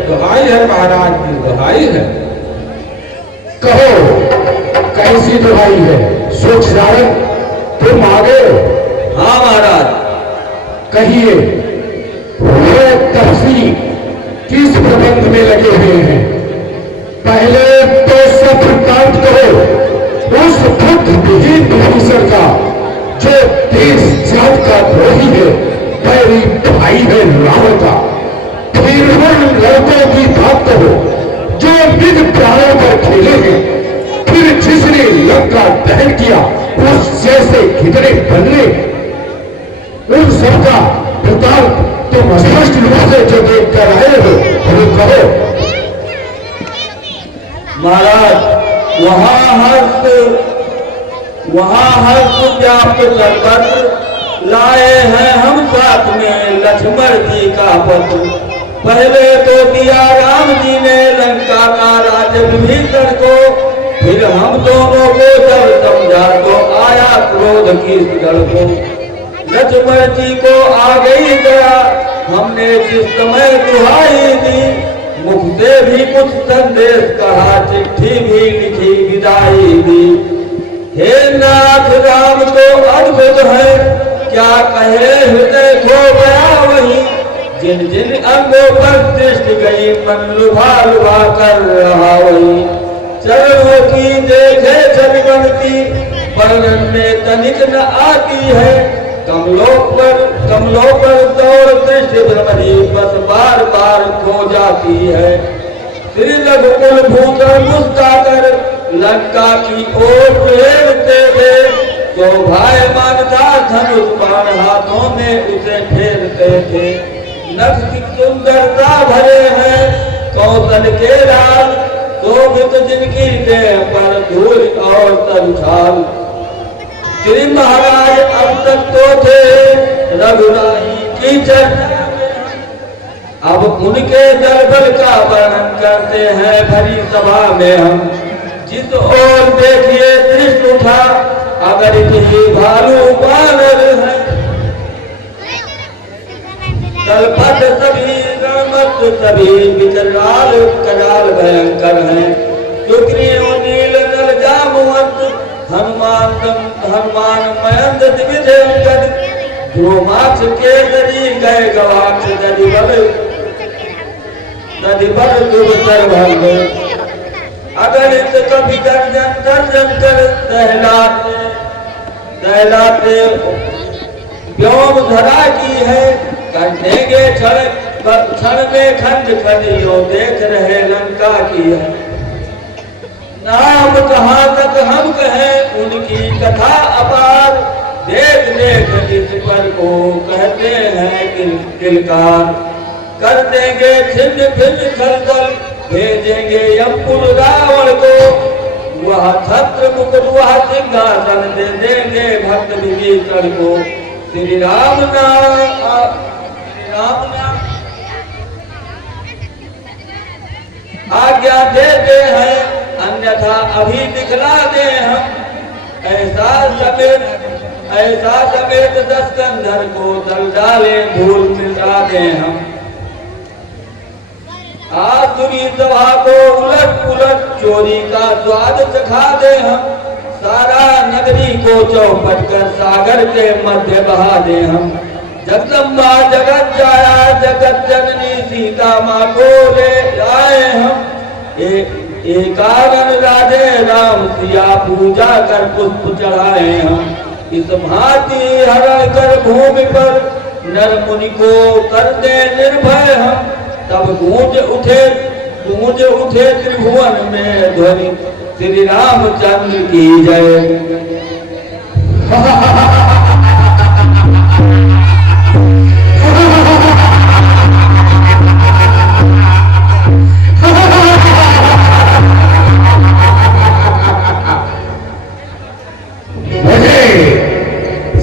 दुहाई है महाराज की, दुहाई है। कहो कैसी दुहाई है? सोच जाए तुम आगे हाँ महाराज। कहिए ये तहसील किस प्रबंध में लगे हुए हैं? पहले तो सब वृत्तांत करो उस भक्त विहीन विभीषण का, जो देश जात का द्रोही है, बैरी भाई है रावण का। फिर उन लड़कों की बात करो जो निज प्राणों पर खेले हैं। फिर जिसने लंका दहन किया उस जैसे कितने बनने, उन सबका वृत्तांत तुम स्पष्ट रूप से जो देख कर आए हो वो कहो। महाराज, वहाँ हर्ष व्याप्त कर लाए हैं हम साथ में लक्ष्मण जी का पत्र। पहले तो दिया राम जी ने लंका का राज्य विभीषण को, फिर हम दोनों को जब समझा तो आया क्रोध की गढ़ को। लक्ष्मण जी को आ गई दया, हमने जिस समय दुहाई दी, मुख से भी कुछ संदेश कहा, चिट्ठी भी लिखी विदाई दी। हे नाथ राम तो अद्भुत है, क्या कहे हृदय खो गया वही। जिन जिन अंगों पर दृष्टि गई, मन लुभा लुभा कर रहा वही। चरणों की देखे छवि बनती, वर्णन में तनिक न आती है। कमलों पर दौड़ दृष्टि भ्रमरी, बस बार बार खो जाती है। श्री रघुकुल भूषण मुस्काकर लंका की ओर प्रेरते थे, तो भाईमान था धनुष बाण हाथों में उसे फेरते थे। नक्श की सुंदरता भरे हैं कौशल के लाल, शोभित जिनकी देह पर धूल और तलछाल। श्री महाराज अब तक तो थे रघुराई की चर्चा, अब उनके दरबल का वर्णन करते हैं भरी सभा में हम। जिस ओर देखिए दृष्टि उठा, अगर किसी भालू बानर है। तलपट सभी गणमत सभी विकराल कराल भयंकर हैं। सुग्रीव नील नल जामवंत, हनुमान मयंक द्विविध अंगद, ध्रुमाक्ष केसरी गए गवाक्ष, दधिबल दुब सर्वंग। अगर इत कभी गर्जन कर दहलाते व्योम धरा की है। कर देंगे क्षण में खंड खनियों, देख रहे लंका की है। नाम कहाँ तक हम कहें, उनकी कथा अपार। देख देख इस पर को कहते हैं किलकार। कर देंगे छिन्न भिन्न खलबल, भेजेंगे यमपुर रावण को। वह छत्र मुकुट वह सिंहासन, दे देंगे भक्त विभीषण को। श्री राम नाम आज्ञा देते हैं, अन्यथा अभी दिखला दे हम। ऐसा समेत 10 कंधर को दल डाले, धूल मिटा दे हम। आसुरी सभा को उलट पुलट, चोरी का स्वाद चखा दे हम। सारा नगरी को चौपट कर सागर के मध्य बहा दे हम। जगदम्बा जगत जाया, जगत जननी सीता माँ को ले आए हम। एकावन राधे राम सिया, पूजा कर पुष्प चढ़ाए हम। इस भांति हरण कर भूमि पर, नर मुनि को कर दे निर्भय हम। तब गूंज उठे त्रिभुवन में ध्वनि, श्री रामचंद्र की जय।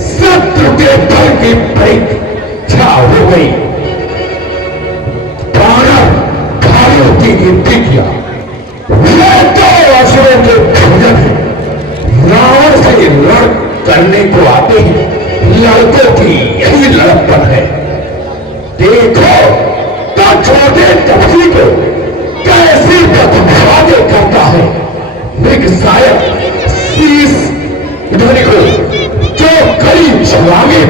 शत्रु के बल की परीक्षा हो गई। भाइयों की गिनती किया, तो असुरों के भोजन है। रावण से लड़ करने को आते हैं लड़कों की यही लड़कपन है। देखो तो छोटे कपसी को कैसी बदमाशी करता है। मृग शायद शीश ध्वनि को जो कई छलांगे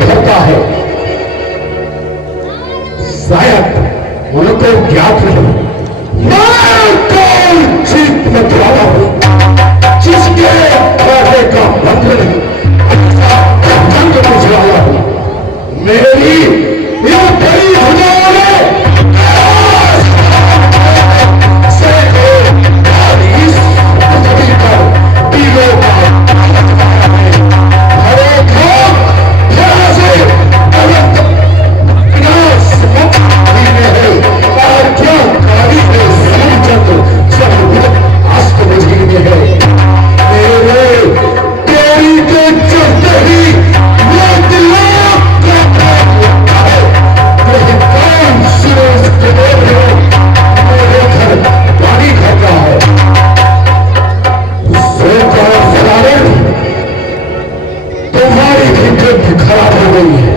प्रतिष्ठा खराब हो गई है,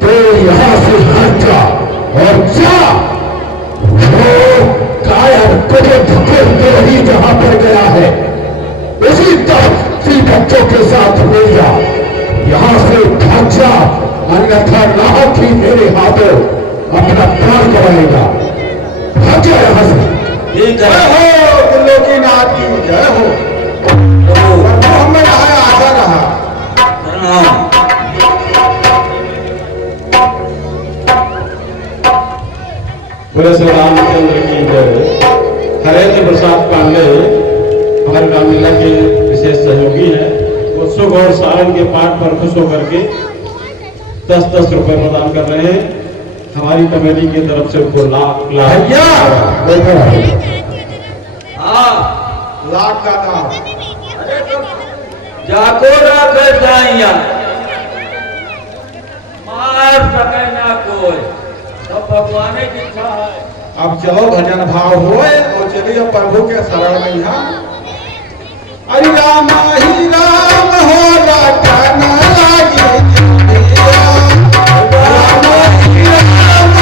तो यहां से हट जा और जा वो कायर तुझे धकेलते रही जहां पर गया है उसी तरफ सी बच्चों के साथ ले जा। यहां से भाग जा, अन्यथा नाहक ही मेरे हाथों अपना प्राण गवाएगा। भाग जा यहां से। जय हो त्रिलोकीनाथ की जय हो। मोहम्मद आया आशा रहा। बोले श्री रामचंद्र की जय। हरेंद्र प्रसाद पांडे हमारे रामलीला के विशेष सहयोगी हैं। वो सुख और सावन के पाठ पर खुश होकर के 10-10 रुपए प्रदान कर रहे हैं। हमारी कमेटी की तरफ से उनको लाख लाख का दाम। जाको राखे साइया मार सके ना कोई, सब भगवान की इच्छा है। अब चलो भजन भाव होए और चलिए प्रभु के शरण में। यहाँ हरि राम हो रटन लागी राम ही राम हो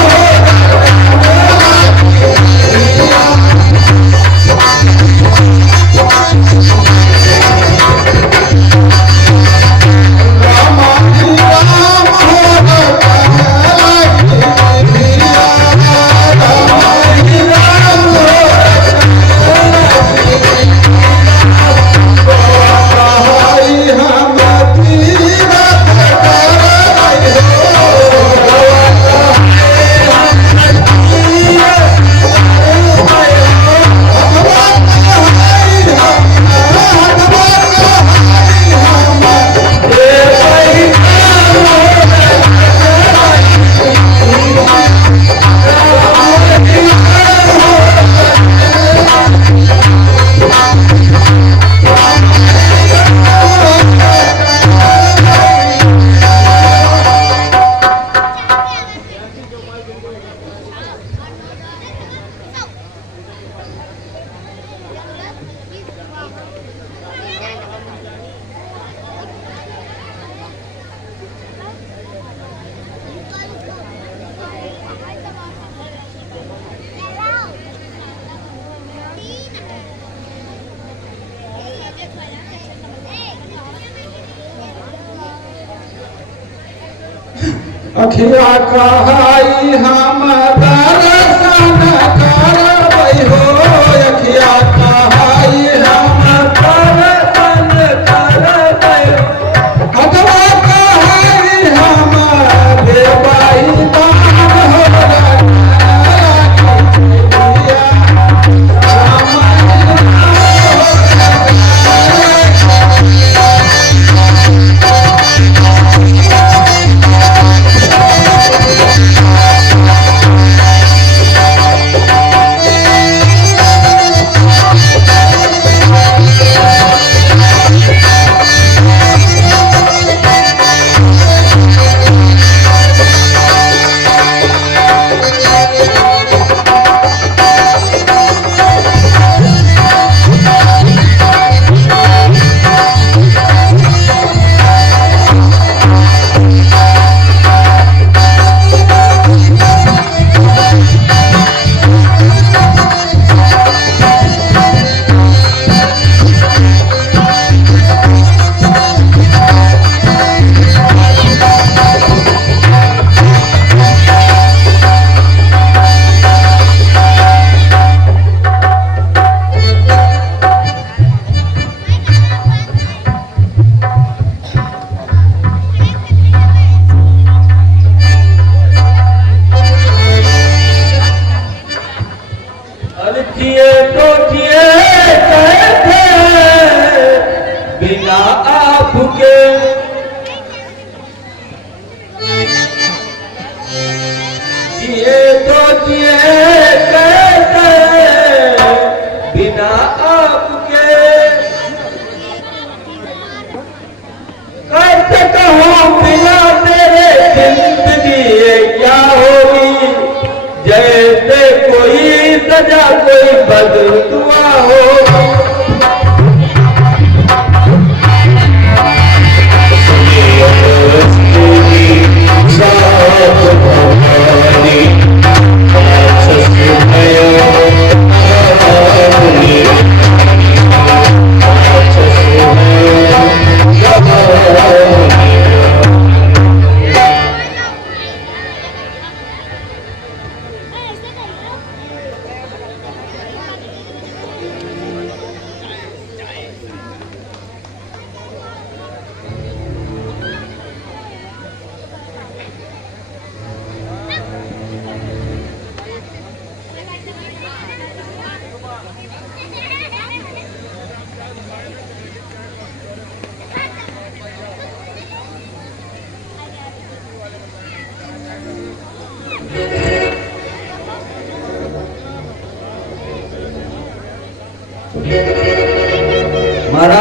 रटन अखिया कहाई हम दर्शन करबै हो। अखिया कहाई हम दर्शन करबै हो। हथवा कहाई हम देबै दान हो।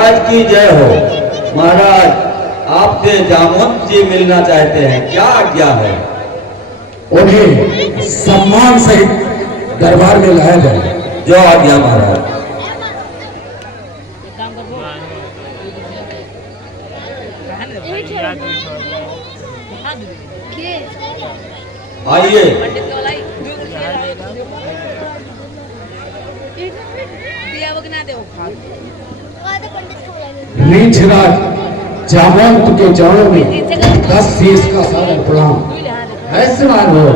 महाराज की जय हो। महाराज आपसे जामवंत जी मिलना चाहते हैं, क्या आज्ञा है? उन्हें सम्मान सहित दरबार में लाया जाए। जो आज्ञा महाराज। आइए। रीछराज जामवंत के चरणों में 10 शीश का सादर प्रणाम। ऐसे मान हो।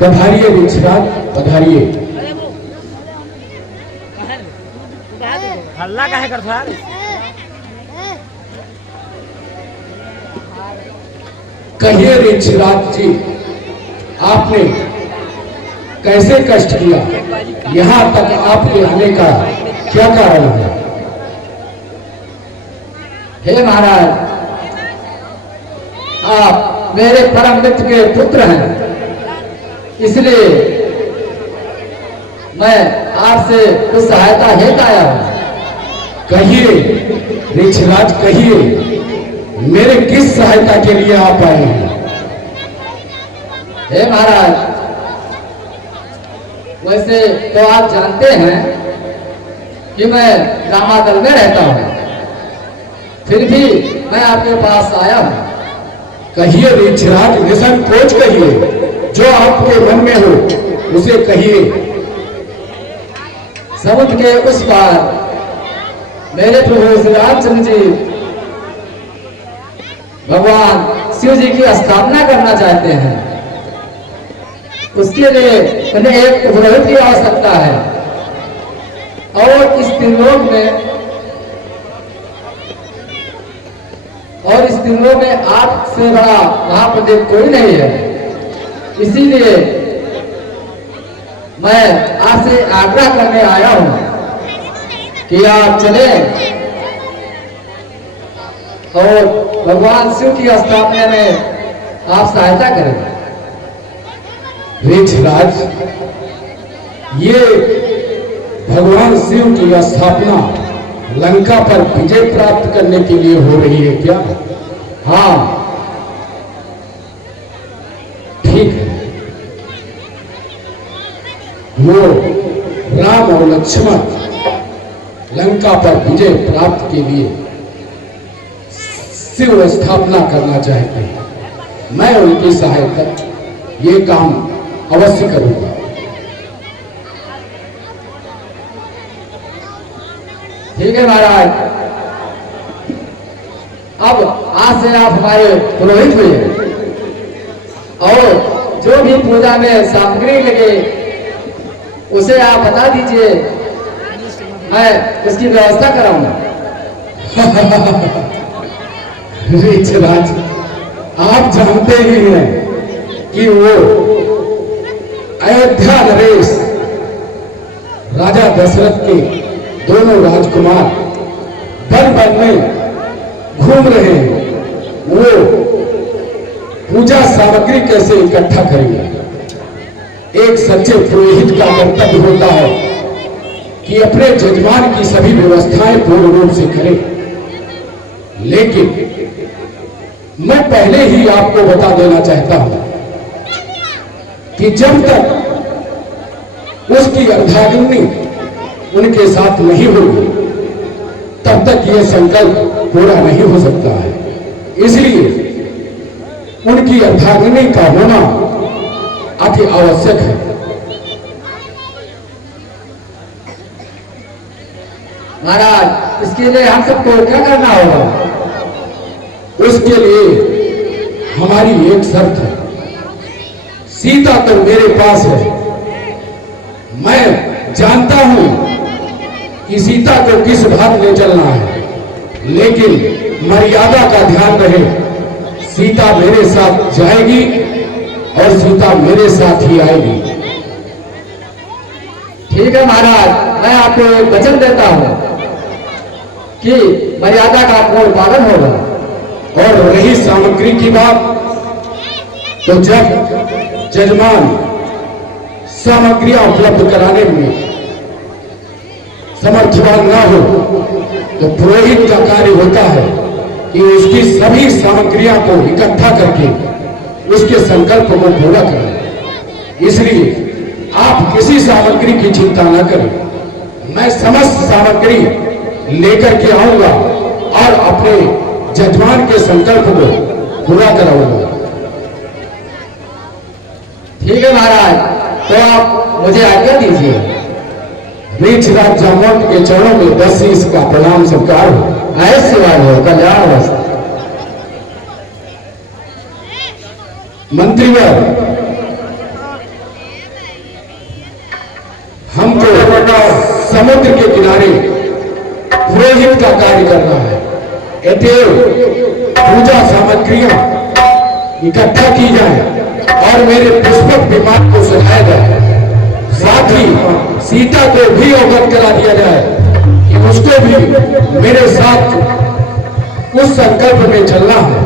पधारिए रीछराज, पधारिए। हल्ला काहे करत यार? कहिए रीछराज जी, आपने कैसे कष्ट किया? यहाँ तक आपके आने का क्या कारण है? हे महाराज, आप मेरे परम मित्र के पुत्र हैं, इसलिए मैं आपसे कुछ सहायता हेतु आया हूं। कहिए रीछराज, कहिए मेरे किस सहायता के लिए आप आए हैं? हे महाराज, वैसे तो आप जानते हैं कि मैं रामादल में रहता हूं, फिर भी मैं आपके पास आया हूं। कहिए रीछराज, निसंकोच कहिए, जो आपके मन में हो उसे कहिए। समुद्र के उस पार मेरे प्रभु श्री रामचंद्र जी भगवान शिव जी की स्थापना करना चाहते हैं। उसके लिए उन्हें एक पुरोहित की आवश्यकता है, और इस त्रिलोक में आपसे बड़ा महाप्रदीप कोई नहीं है। इसीलिए मैं आपसे आग्रह करने आया हूं कि आप चले और भगवान शिव की स्थापना में आप सहायता करें। रीछराज, ये भगवान शिव की स्थापना लंका पर विजय प्राप्त करने के लिए हो रही है क्या? हाँ, ठीक है। वो राम और लक्ष्मण लंका पर विजय प्राप्त के लिए शिव स्थापना करना चाहते हैं। मैं उनकी सहायता ये काम अवश्य करूंगा। ठीक है महाराज, अब आज से आप हमारे पुरोहित हुए, और जो भी पूजा में सामग्री लगे उसे आप बता दीजिए, मैं उसकी व्यवस्था कराऊंगा। रीछराज, आप जानते ही हैं कि वो अयोध्या नरेश राजा दशरथ के दोनों राजकुमार वन वन में घूम रहे हैं। वो पूजा सामग्री कैसे इकट्ठा करेंगे? एक सच्चे पुरोहित का कर्तव्य होता है कि अपने जजमान की सभी व्यवस्थाएं पूर्ण रूप से करे। लेकिन मैं पहले ही आपको बता देना चाहता हूं कि जब तक उसकी अर्धांगिनी उनके साथ नहीं होगी, तब तक यह संकल्प पूरा नहीं हो सकता है। इसलिए उनकी अर्धांगिनी का होना अति आवश्यक है। महाराज, इसके लिए हम सबको क्या करना होगा? उसके लिए हमारी एक शर्त है। सीता तो मेरे पास है, मैं जानता हूं कि सीता को किस भाग ले चलना है, लेकिन मर्यादा का ध्यान रहे। सीता मेरे साथ जाएगी और सीता मेरे साथ ही आएगी। ठीक है महाराज, मैं आपको एक वचन देता हूं कि मर्यादा का पूर्ण पालन होगा। और रही सामग्री की बात, तो जब जजमान सामग्रियां उपलब्ध कराने में समर्थवान न हो, तो पुरोहित का कार्य होता है कि उसकी सभी सामग्रियां को इकट्ठा करके उसके संकल्प को पूरा करें। इसलिए आप किसी सामग्री की चिंता न करें, मैं समस्त सामग्री लेकर के आऊंगा और अपने जजमान के संकल्प को पूरा कराऊंगा। ठीक है महाराज, तो आप मुझे आज्ञा दीजिए। रीछराज जामवंत के चरणों में 10 शीश का प्रणाम स्वीकार हो। ऐसे हो कल्याण वस्तु। मंत्रीवर, हमको समुद्र के किनारे पुरोहित का कार्य करना है। अतएव पूजा सामग्रियां इकट्ठा की जाए और मेरे पुष्पक विमान को सजाया जाए। साथ ही सीता को भी अवगत करा दिया जाए कि उसको भी मेरे साथ उस संकल्प में चलना है।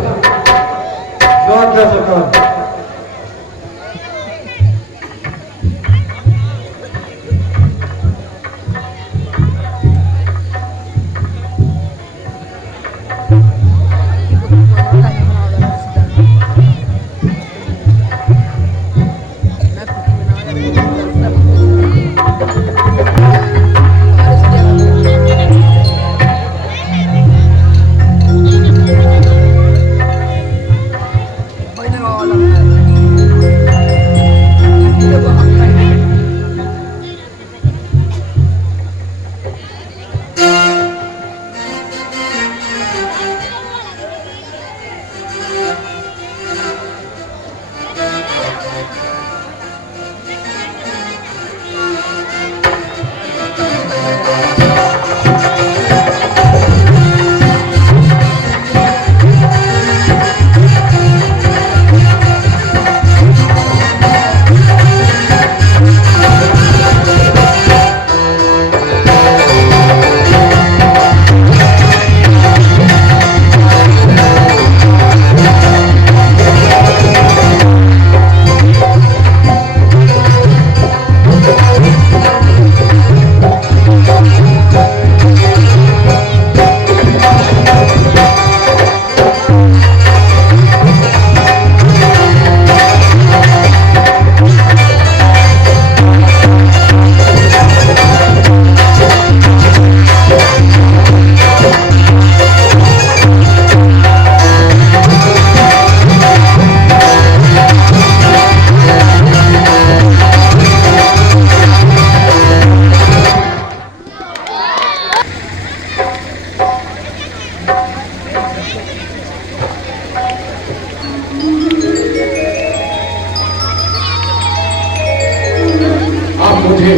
मुझे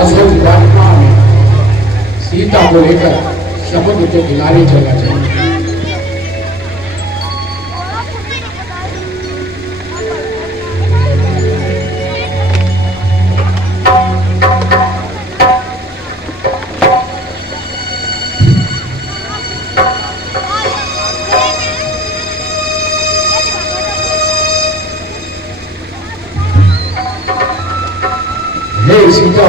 असल वाटिका में सीता को लेकर समुद्र के किनारे चला चाहिए। हे सीता,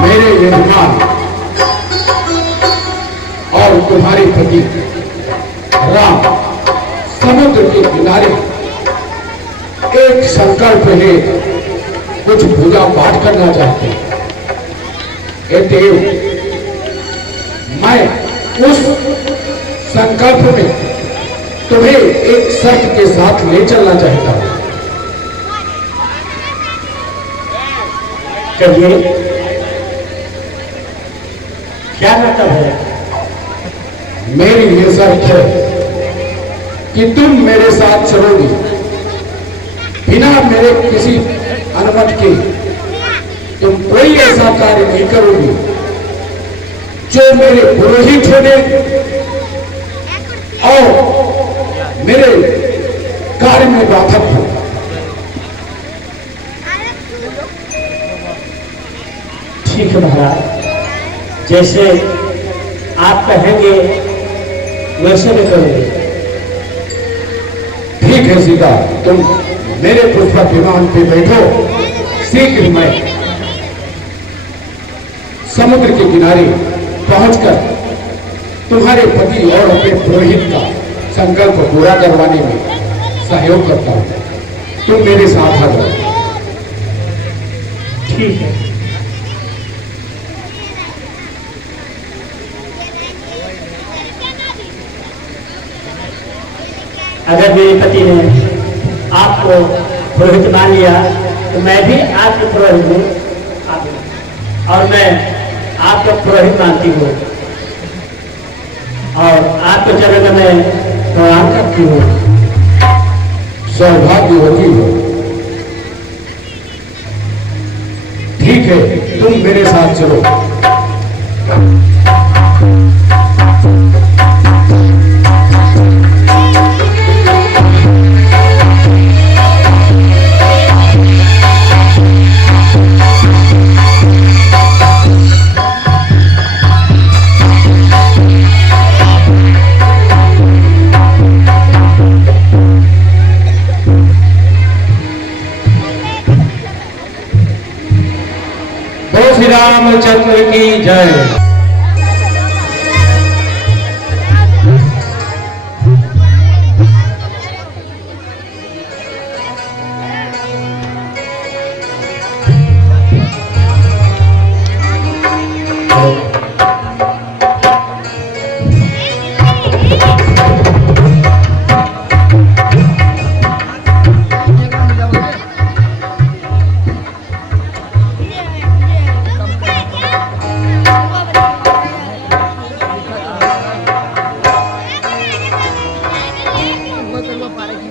मेरे यजमान और तुम्हारे पति राम समुद्र के किनारे एक संकल्प है, कुछ पूजा पाठ करना चाहते हैं। देव, मैं उस संकल्प में तुम्हें एक शर्त के साथ ले चलना चाहता हूं। कहिए, क्या मतलब है? मेरी ये शर्त है कि तुम मेरे साथ चलोगी, बिना मेरे किसी अनुमति के तुम कोई ऐसा कार्य नहीं करोगी जो मेरे पुरोहित होने और मेरे कार्य में बाधक हो। ठीक है महाराज, जैसे आप कहेंगे वैसे भी करेंगे। ठीक है सीता, तुम मेरे पुष्पक विमान पे बैठो। शीघ्र मैं समुद्र के किनारे पहुंचकर तुम्हारे पति और अपने पुरोहित का संकल्प पूरा करवाने में सहयोग करता हूं। तुम मेरे साथ आ जाओ। ठीक है। अगर मेरे पति ने आपको पुरोहित मान लिया तो मैं भी आपके पुरोहित हूँ और मैं आपका पुरोहित मानती हूँ और आपके चरण में प्रणाम करती हूँ। सौभाग्यवती हो। ठीक है, तुम मेरे साथ चलो। श्री रामचंद्र की जय।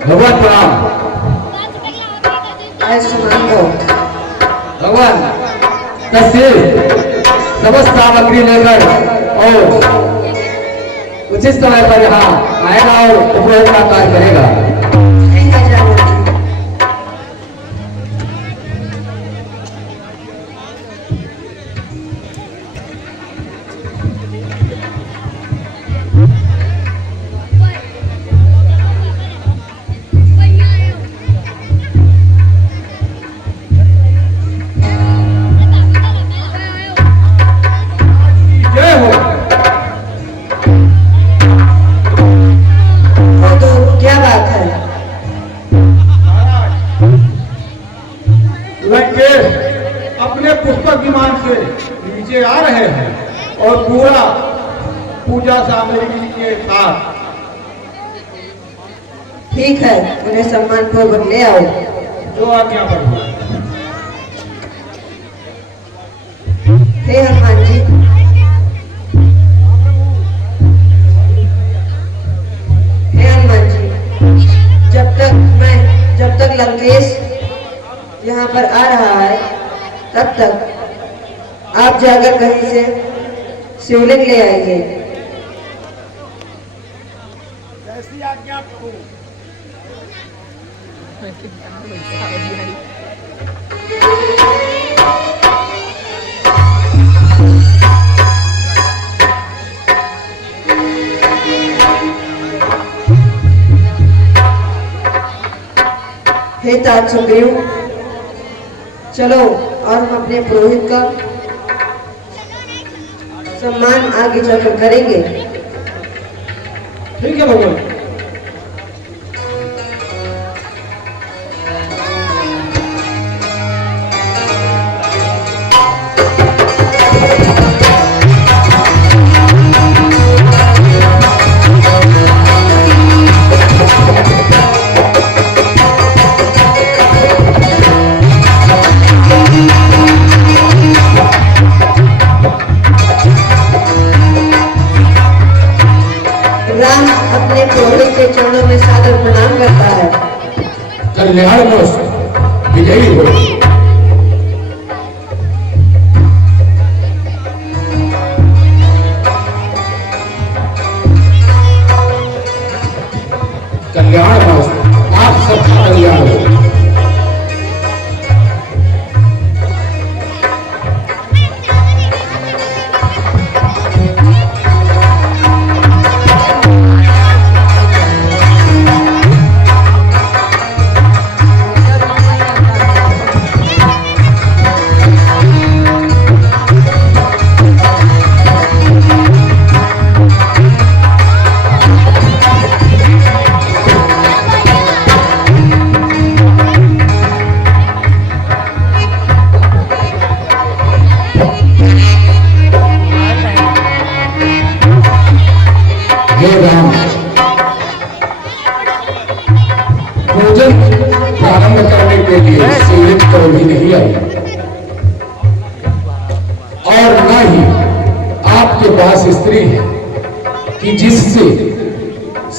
भगवान प्रणाम। ऐसे मांगो। भगवान तस्वीर समस्त सामग्री लेकर और उचित समय पर यहाँ आएगा और उपयोग का कार्य करेगा। ठीक है जाओ। क्या बात है? लंकेश अपने पुष्पक विमान से नीचे आ रहे हैं और पूरा पूजा सामग्री के साथ। ठीक है, उन्हें सम्मान पूर्वक ले आओ। जो आज्ञा पर हो। हे हनुमान जी, हे हनुमान जी, जब तक लंकेश यहाँ पर आ रहा है तब तक आप जाकर कहीं से शिवलिंग ले आइए। जैसी आज्ञा प्रभु। हे तात सुग्रीव, चलो और हम अपने पुरोहित का सम्मान आगे जाकर करेंगे। ठीक है भगवान। राम अपने पुरोहित के चरणों में सादर प्रणाम करता है। कल्याण विजयी हो। कल्याण आप सबका कल्याण हो। भोजन प्रारंभ करने के लिए शिवलिंग पर भी नहीं आई और न ही आपके पास स्त्री है कि जिससे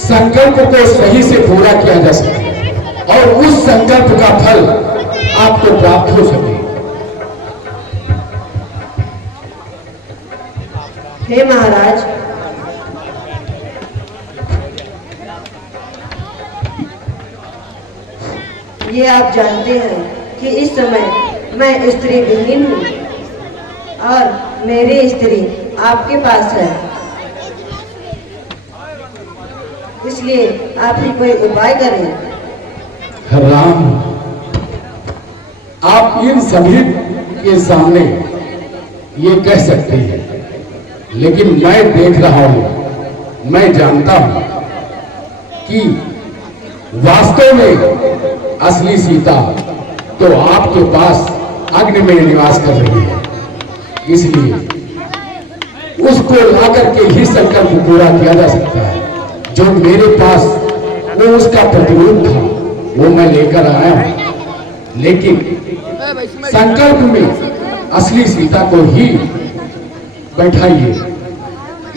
संकल्प को सही से पूरा किया जा सके और उस संकल्प का फल आपको प्राप्त हो सके। हे महाराज, ये आप जानते हैं कि इस समय मैं स्त्री विहीन हूँ और मेरी स्त्री आपके पास है, इसलिए आप ही कोई उपाय करें। राम, आप इन सभी के सामने ये कह सकते हैं, लेकिन मैं देख रहा हूं, मैं जानता हूं कि वास्तव में असली सीता तो आपके पास अग्नि में निवास कर रही है, इसलिए उसको लाकर के ही संकल्प पूरा किया जा सकता है। जो मेरे पास वो उसका प्रतिरूप था वो मैं लेकर आया हूं, लेकिन संकल्प में असली सीता को ही बैठाइए,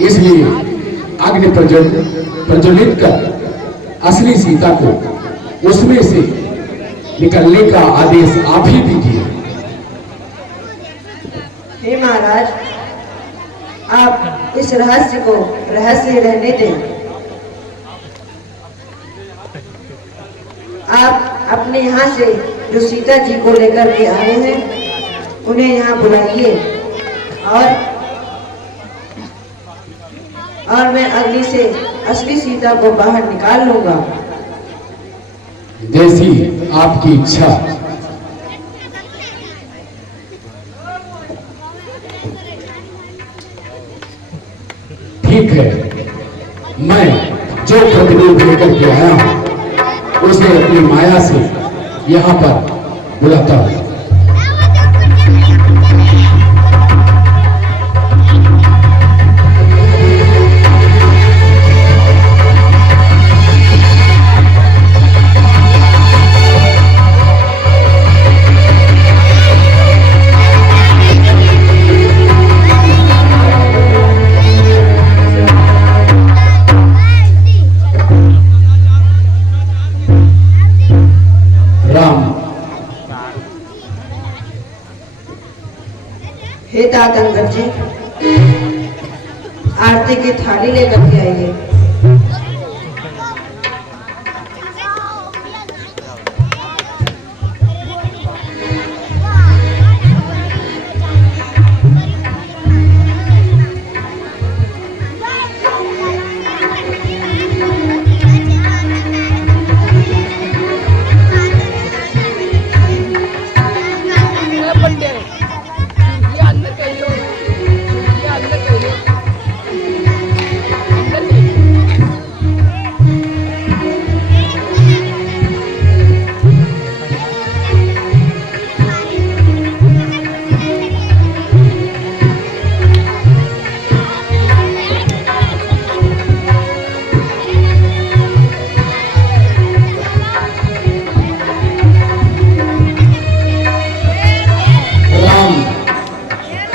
इसलिए अग्नि प्रज्वलित कर असली सीता को उसमें से निकलने का आदेश आप ही दीजिए। हे महाराज, आप इस रहस्य को रहस्य रहने दें। आप अपने यहाँ से जो सीता जी को लेकर के आए हैं उन्हें यहाँ बुलाइए और मैं अग्नि से असली सीता को बाहर निकाल लूंगा। जैसी आपकी इच्छा। ठीक है, मैं जो प्रतिरूप लेकर के आया हूं उसे अपनी माया से यहां पर बुलाता हूं। हे तात अंगद जी, आरती की थाली लेकर के आइए।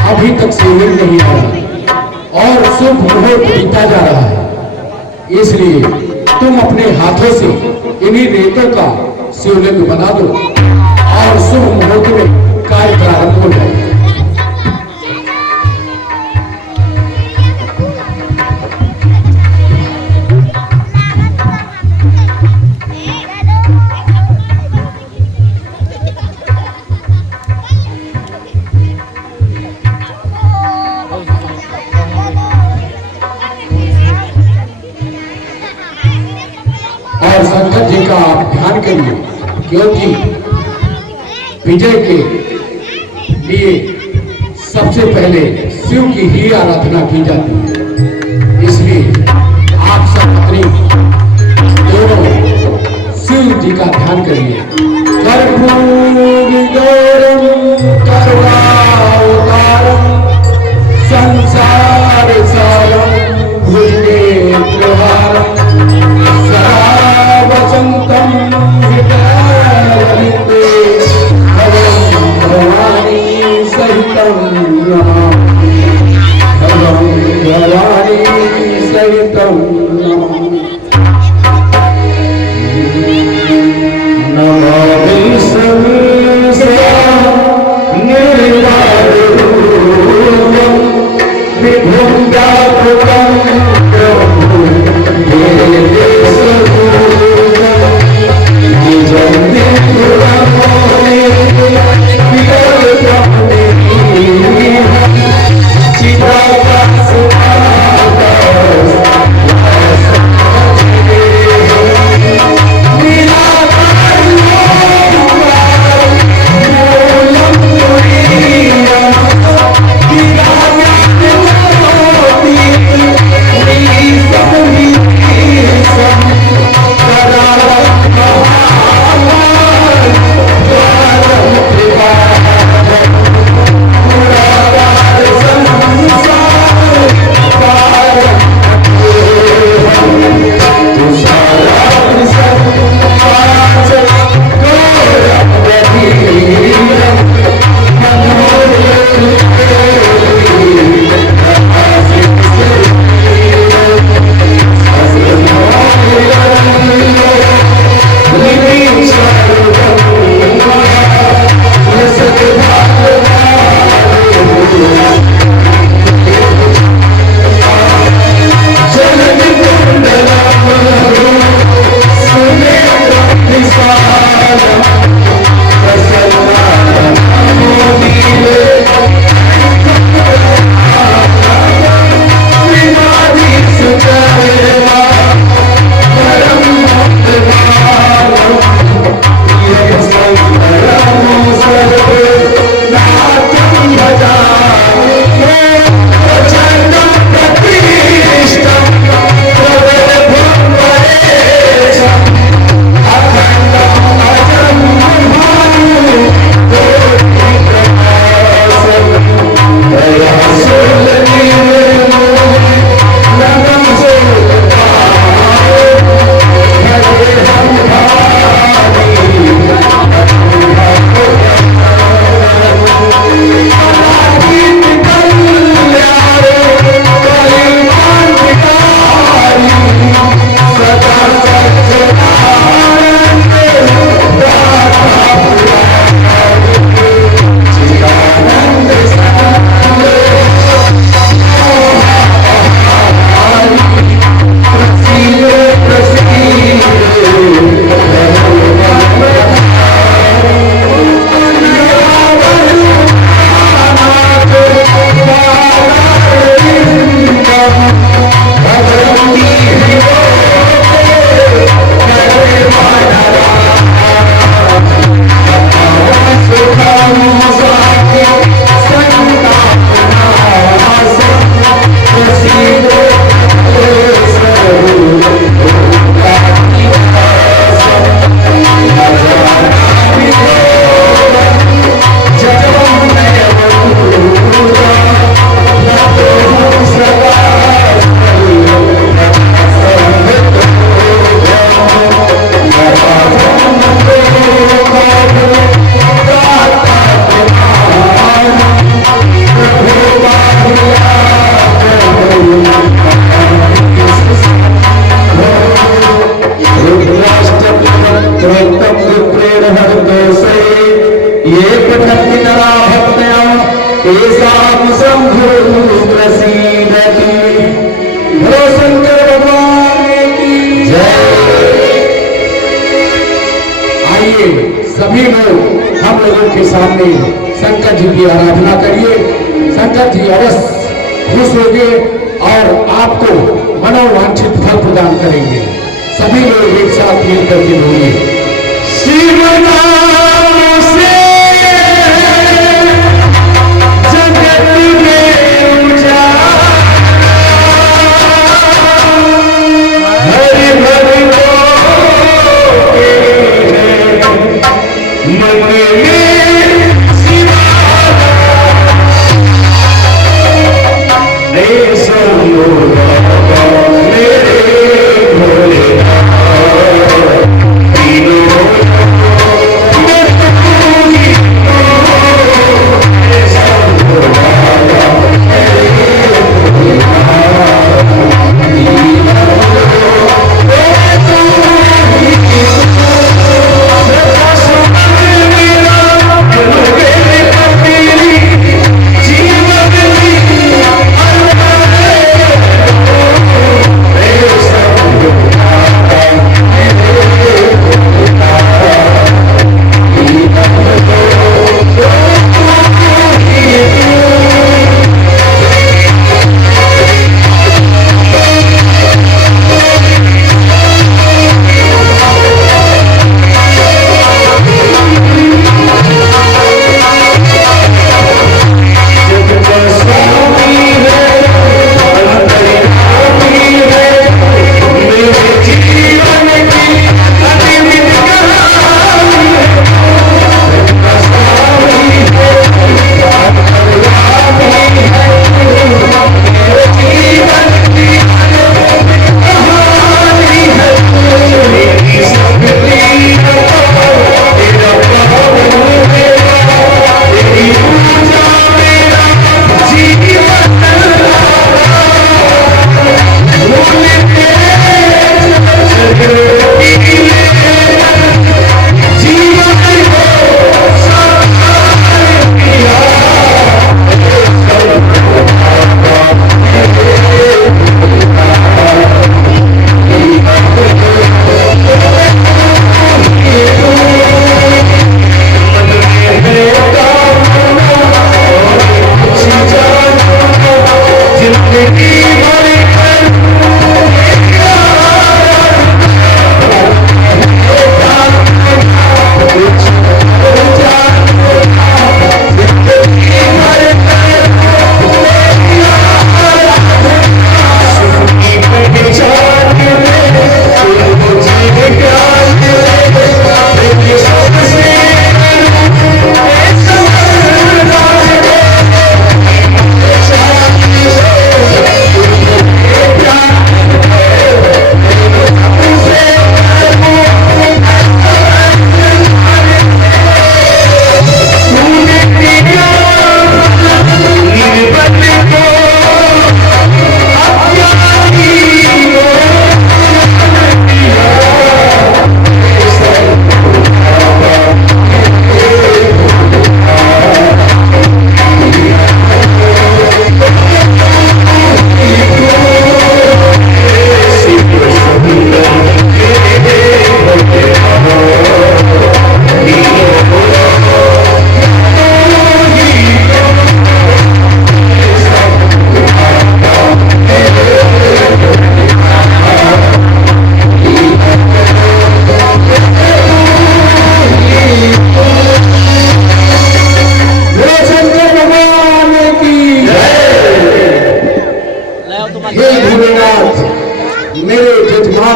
अभी तक शिवलिंग नहीं आया और शुभ मुहूर्त बीता जा रहा है, इसलिए तुम अपने हाथों से इन्हीं रेतों का शिवलिंग बना दो और शुभ मुहूर्त में कार्य प्रारंभ हो जाए। और शंकर जी का आप ध्यान करिए, क्योंकि विजय के लिए सबसे पहले शिव की ही आराधना की जाती है, इसलिए आप सब अपनी दोनों शिव जी का ध्यान करिए। कर्पूरी गौरम करुणावतारम संसार सारम भुजगे प्रहारम सदा वसंतम हृदय नमामि। नमामि सर्वेशा निर्वाणरूपं विभुं व्यापकं प्रभुं देवेशरूपं निजं निर्गुणमोहि विकल्पमनेह सभी लोग हम लोगों के सामने शंकर जी की आराधना करिए। शंकर जी अवश्य खुश होंगे और आपको मनोवांछित फल प्रदान करेंगे। सभी लोग एक साथ मिलकर के बोलिए शिव नाम से जगत में उजाला, हरि हरि मन में शिवा ऐसा मेरे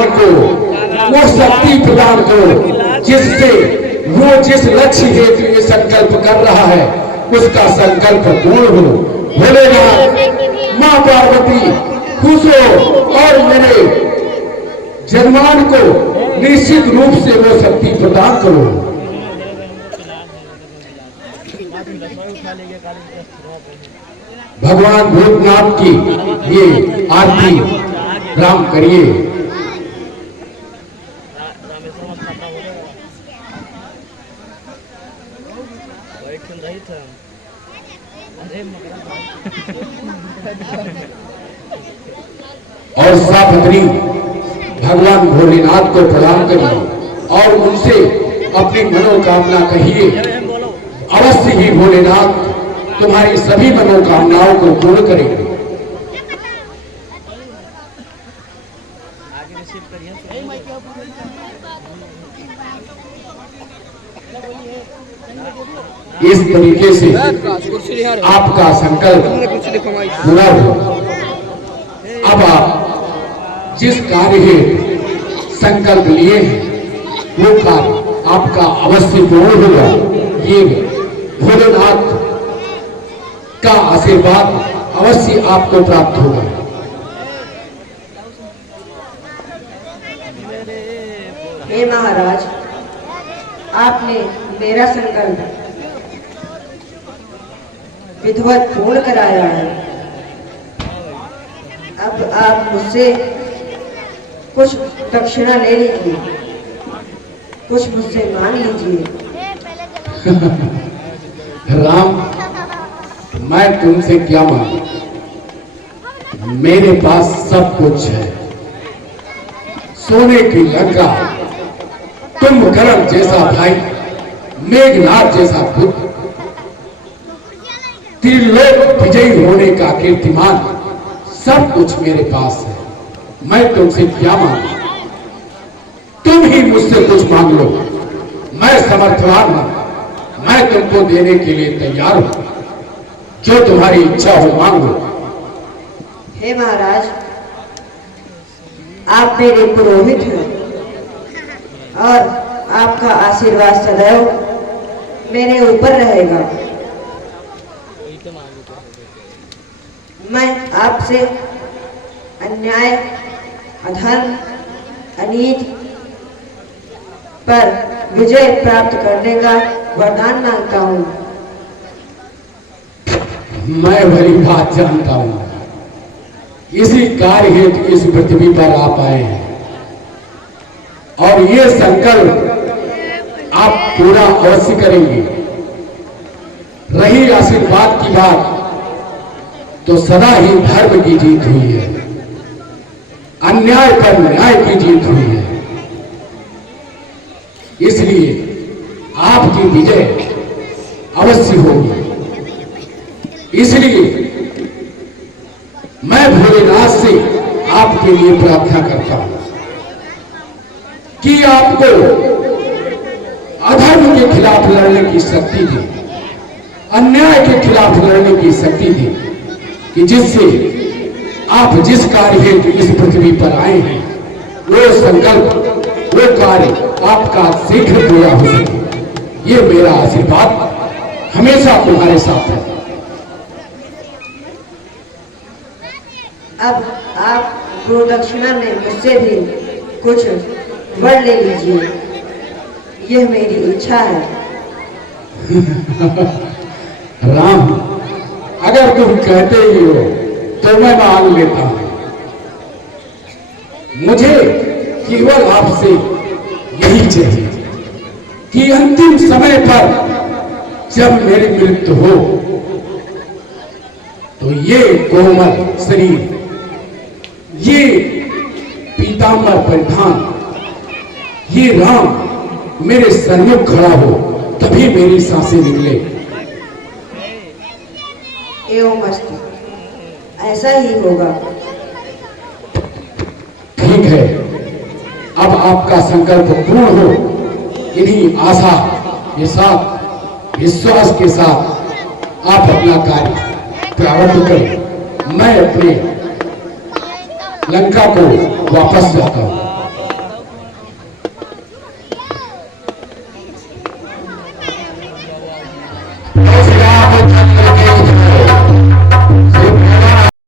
भगवान को वो शक्ति प्रदान करो जिससे वो जिस लक्ष्य हेतु ये संकल्प कर रहा है उसका संकल्प पूर्ण हो। भोलेनाथ, माँ पार्वती खुश हो और मेरे जजमान को निश्चित रूप से वो शक्ति प्रदान करो। भगवान भूतनाथ की ये आरती राम करिए। और सापत्री भगवान भोलेनाथ को प्रणाम करिए और उनसे अपनी मनोकामना कहिए। अवश्य ही भोलेनाथ तुम्हारी सभी मनोकामनाओं को पूर्ण करेंगे। इस तरीके से आपका संकल्प पूरा हो। अब आप जिस कार्य हेतु संकल्प लिए हैं वो कार्य आपका अवश्य पूर्ण होगा। ये भोलेनाथ का आशीर्वाद अवश्य आपको प्राप्त होगा। हे महाराज, आपने मेरा संकल्प विधिवत पूर्ण कराया है। अब आप मुझसे कुछ दक्षिणा ले लीजिए, कुछ मुझसे मांग लीजिए। राम, मैं तुमसे क्या मांगू? मेरे पास सब कुछ है। सोने की लंका, कुंभकर्ण जैसा भाई, मेघनाथ जैसा पुत्र, त्रिलोक विजयी होने का कीर्तिमान, सब कुछ मेरे पास है। मैं तुमसे क्या मांगू? तुम ही मुझसे कुछ मांग लो। मैं समर्थवान हूं, मैं तुमको देने के लिए तैयार हूं। जो तुम्हारी इच्छा हो मांग लो। हे महाराज, आप मेरे पुरोहित हैं और आपका आशीर्वाद सदैव मेरे ऊपर रहेगा। मैं आपसे अन्याय, अधर्म, अनीति पर विजय प्राप्त करने का वरदान मांगता हूँ। मैं भली बात जानता हूं। इसी कार्य हेतु इस पृथ्वी पर आप आए हैं और ये संकल्प आप पूरा अवश्य करेंगे। रही आशीर्वाद की बात, तो सदा ही धर्म की जीत हुई है, अन्याय पर न्याय की जीत हुई है। इसलिए आपकी विजय अवश्य होगी। इसलिए मैं भोलेनाथ से आपके लिए प्रार्थना करता हूं कि आपको अधर्म के खिलाफ लड़ने की शक्ति दे, अन्याय के खिलाफ लड़ने की शक्ति दे, कि जिससे आप जिस कार्य हेतु इस पृथ्वी पर आए हैं वो संकल्प, वो कार्य आपका शीघ्र पूरा हो सके। ये मेरा आशीर्वाद हमेशा तुम्हारे साथ है। अब आप गुरुदक्षिणा में मुझसे भी कुछ वर ले लीजिए। यह मेरी इच्छा है। राम, अगर तुम कहते ही हो तो मैं मांग लेता हूं। मुझे केवल आपसे यही चाहिए कि अंतिम समय पर जब मेरी मृत्यु हो तो ये कोमल शरीर, ये पीतांबर परिधान, ये राम मेरे सन्मुख खड़ा हो, तभी मेरी सांसें निकले। एवं अस्तु, ऐसा ही होगा। ठीक है, अब आपका संकल्प पूर्ण हो। इन्हीं आशा के साथ, विश्वास के साथ आप अपना कार्य प्रारंभ करें। मैं अपने लंका को वापस जाता हूं।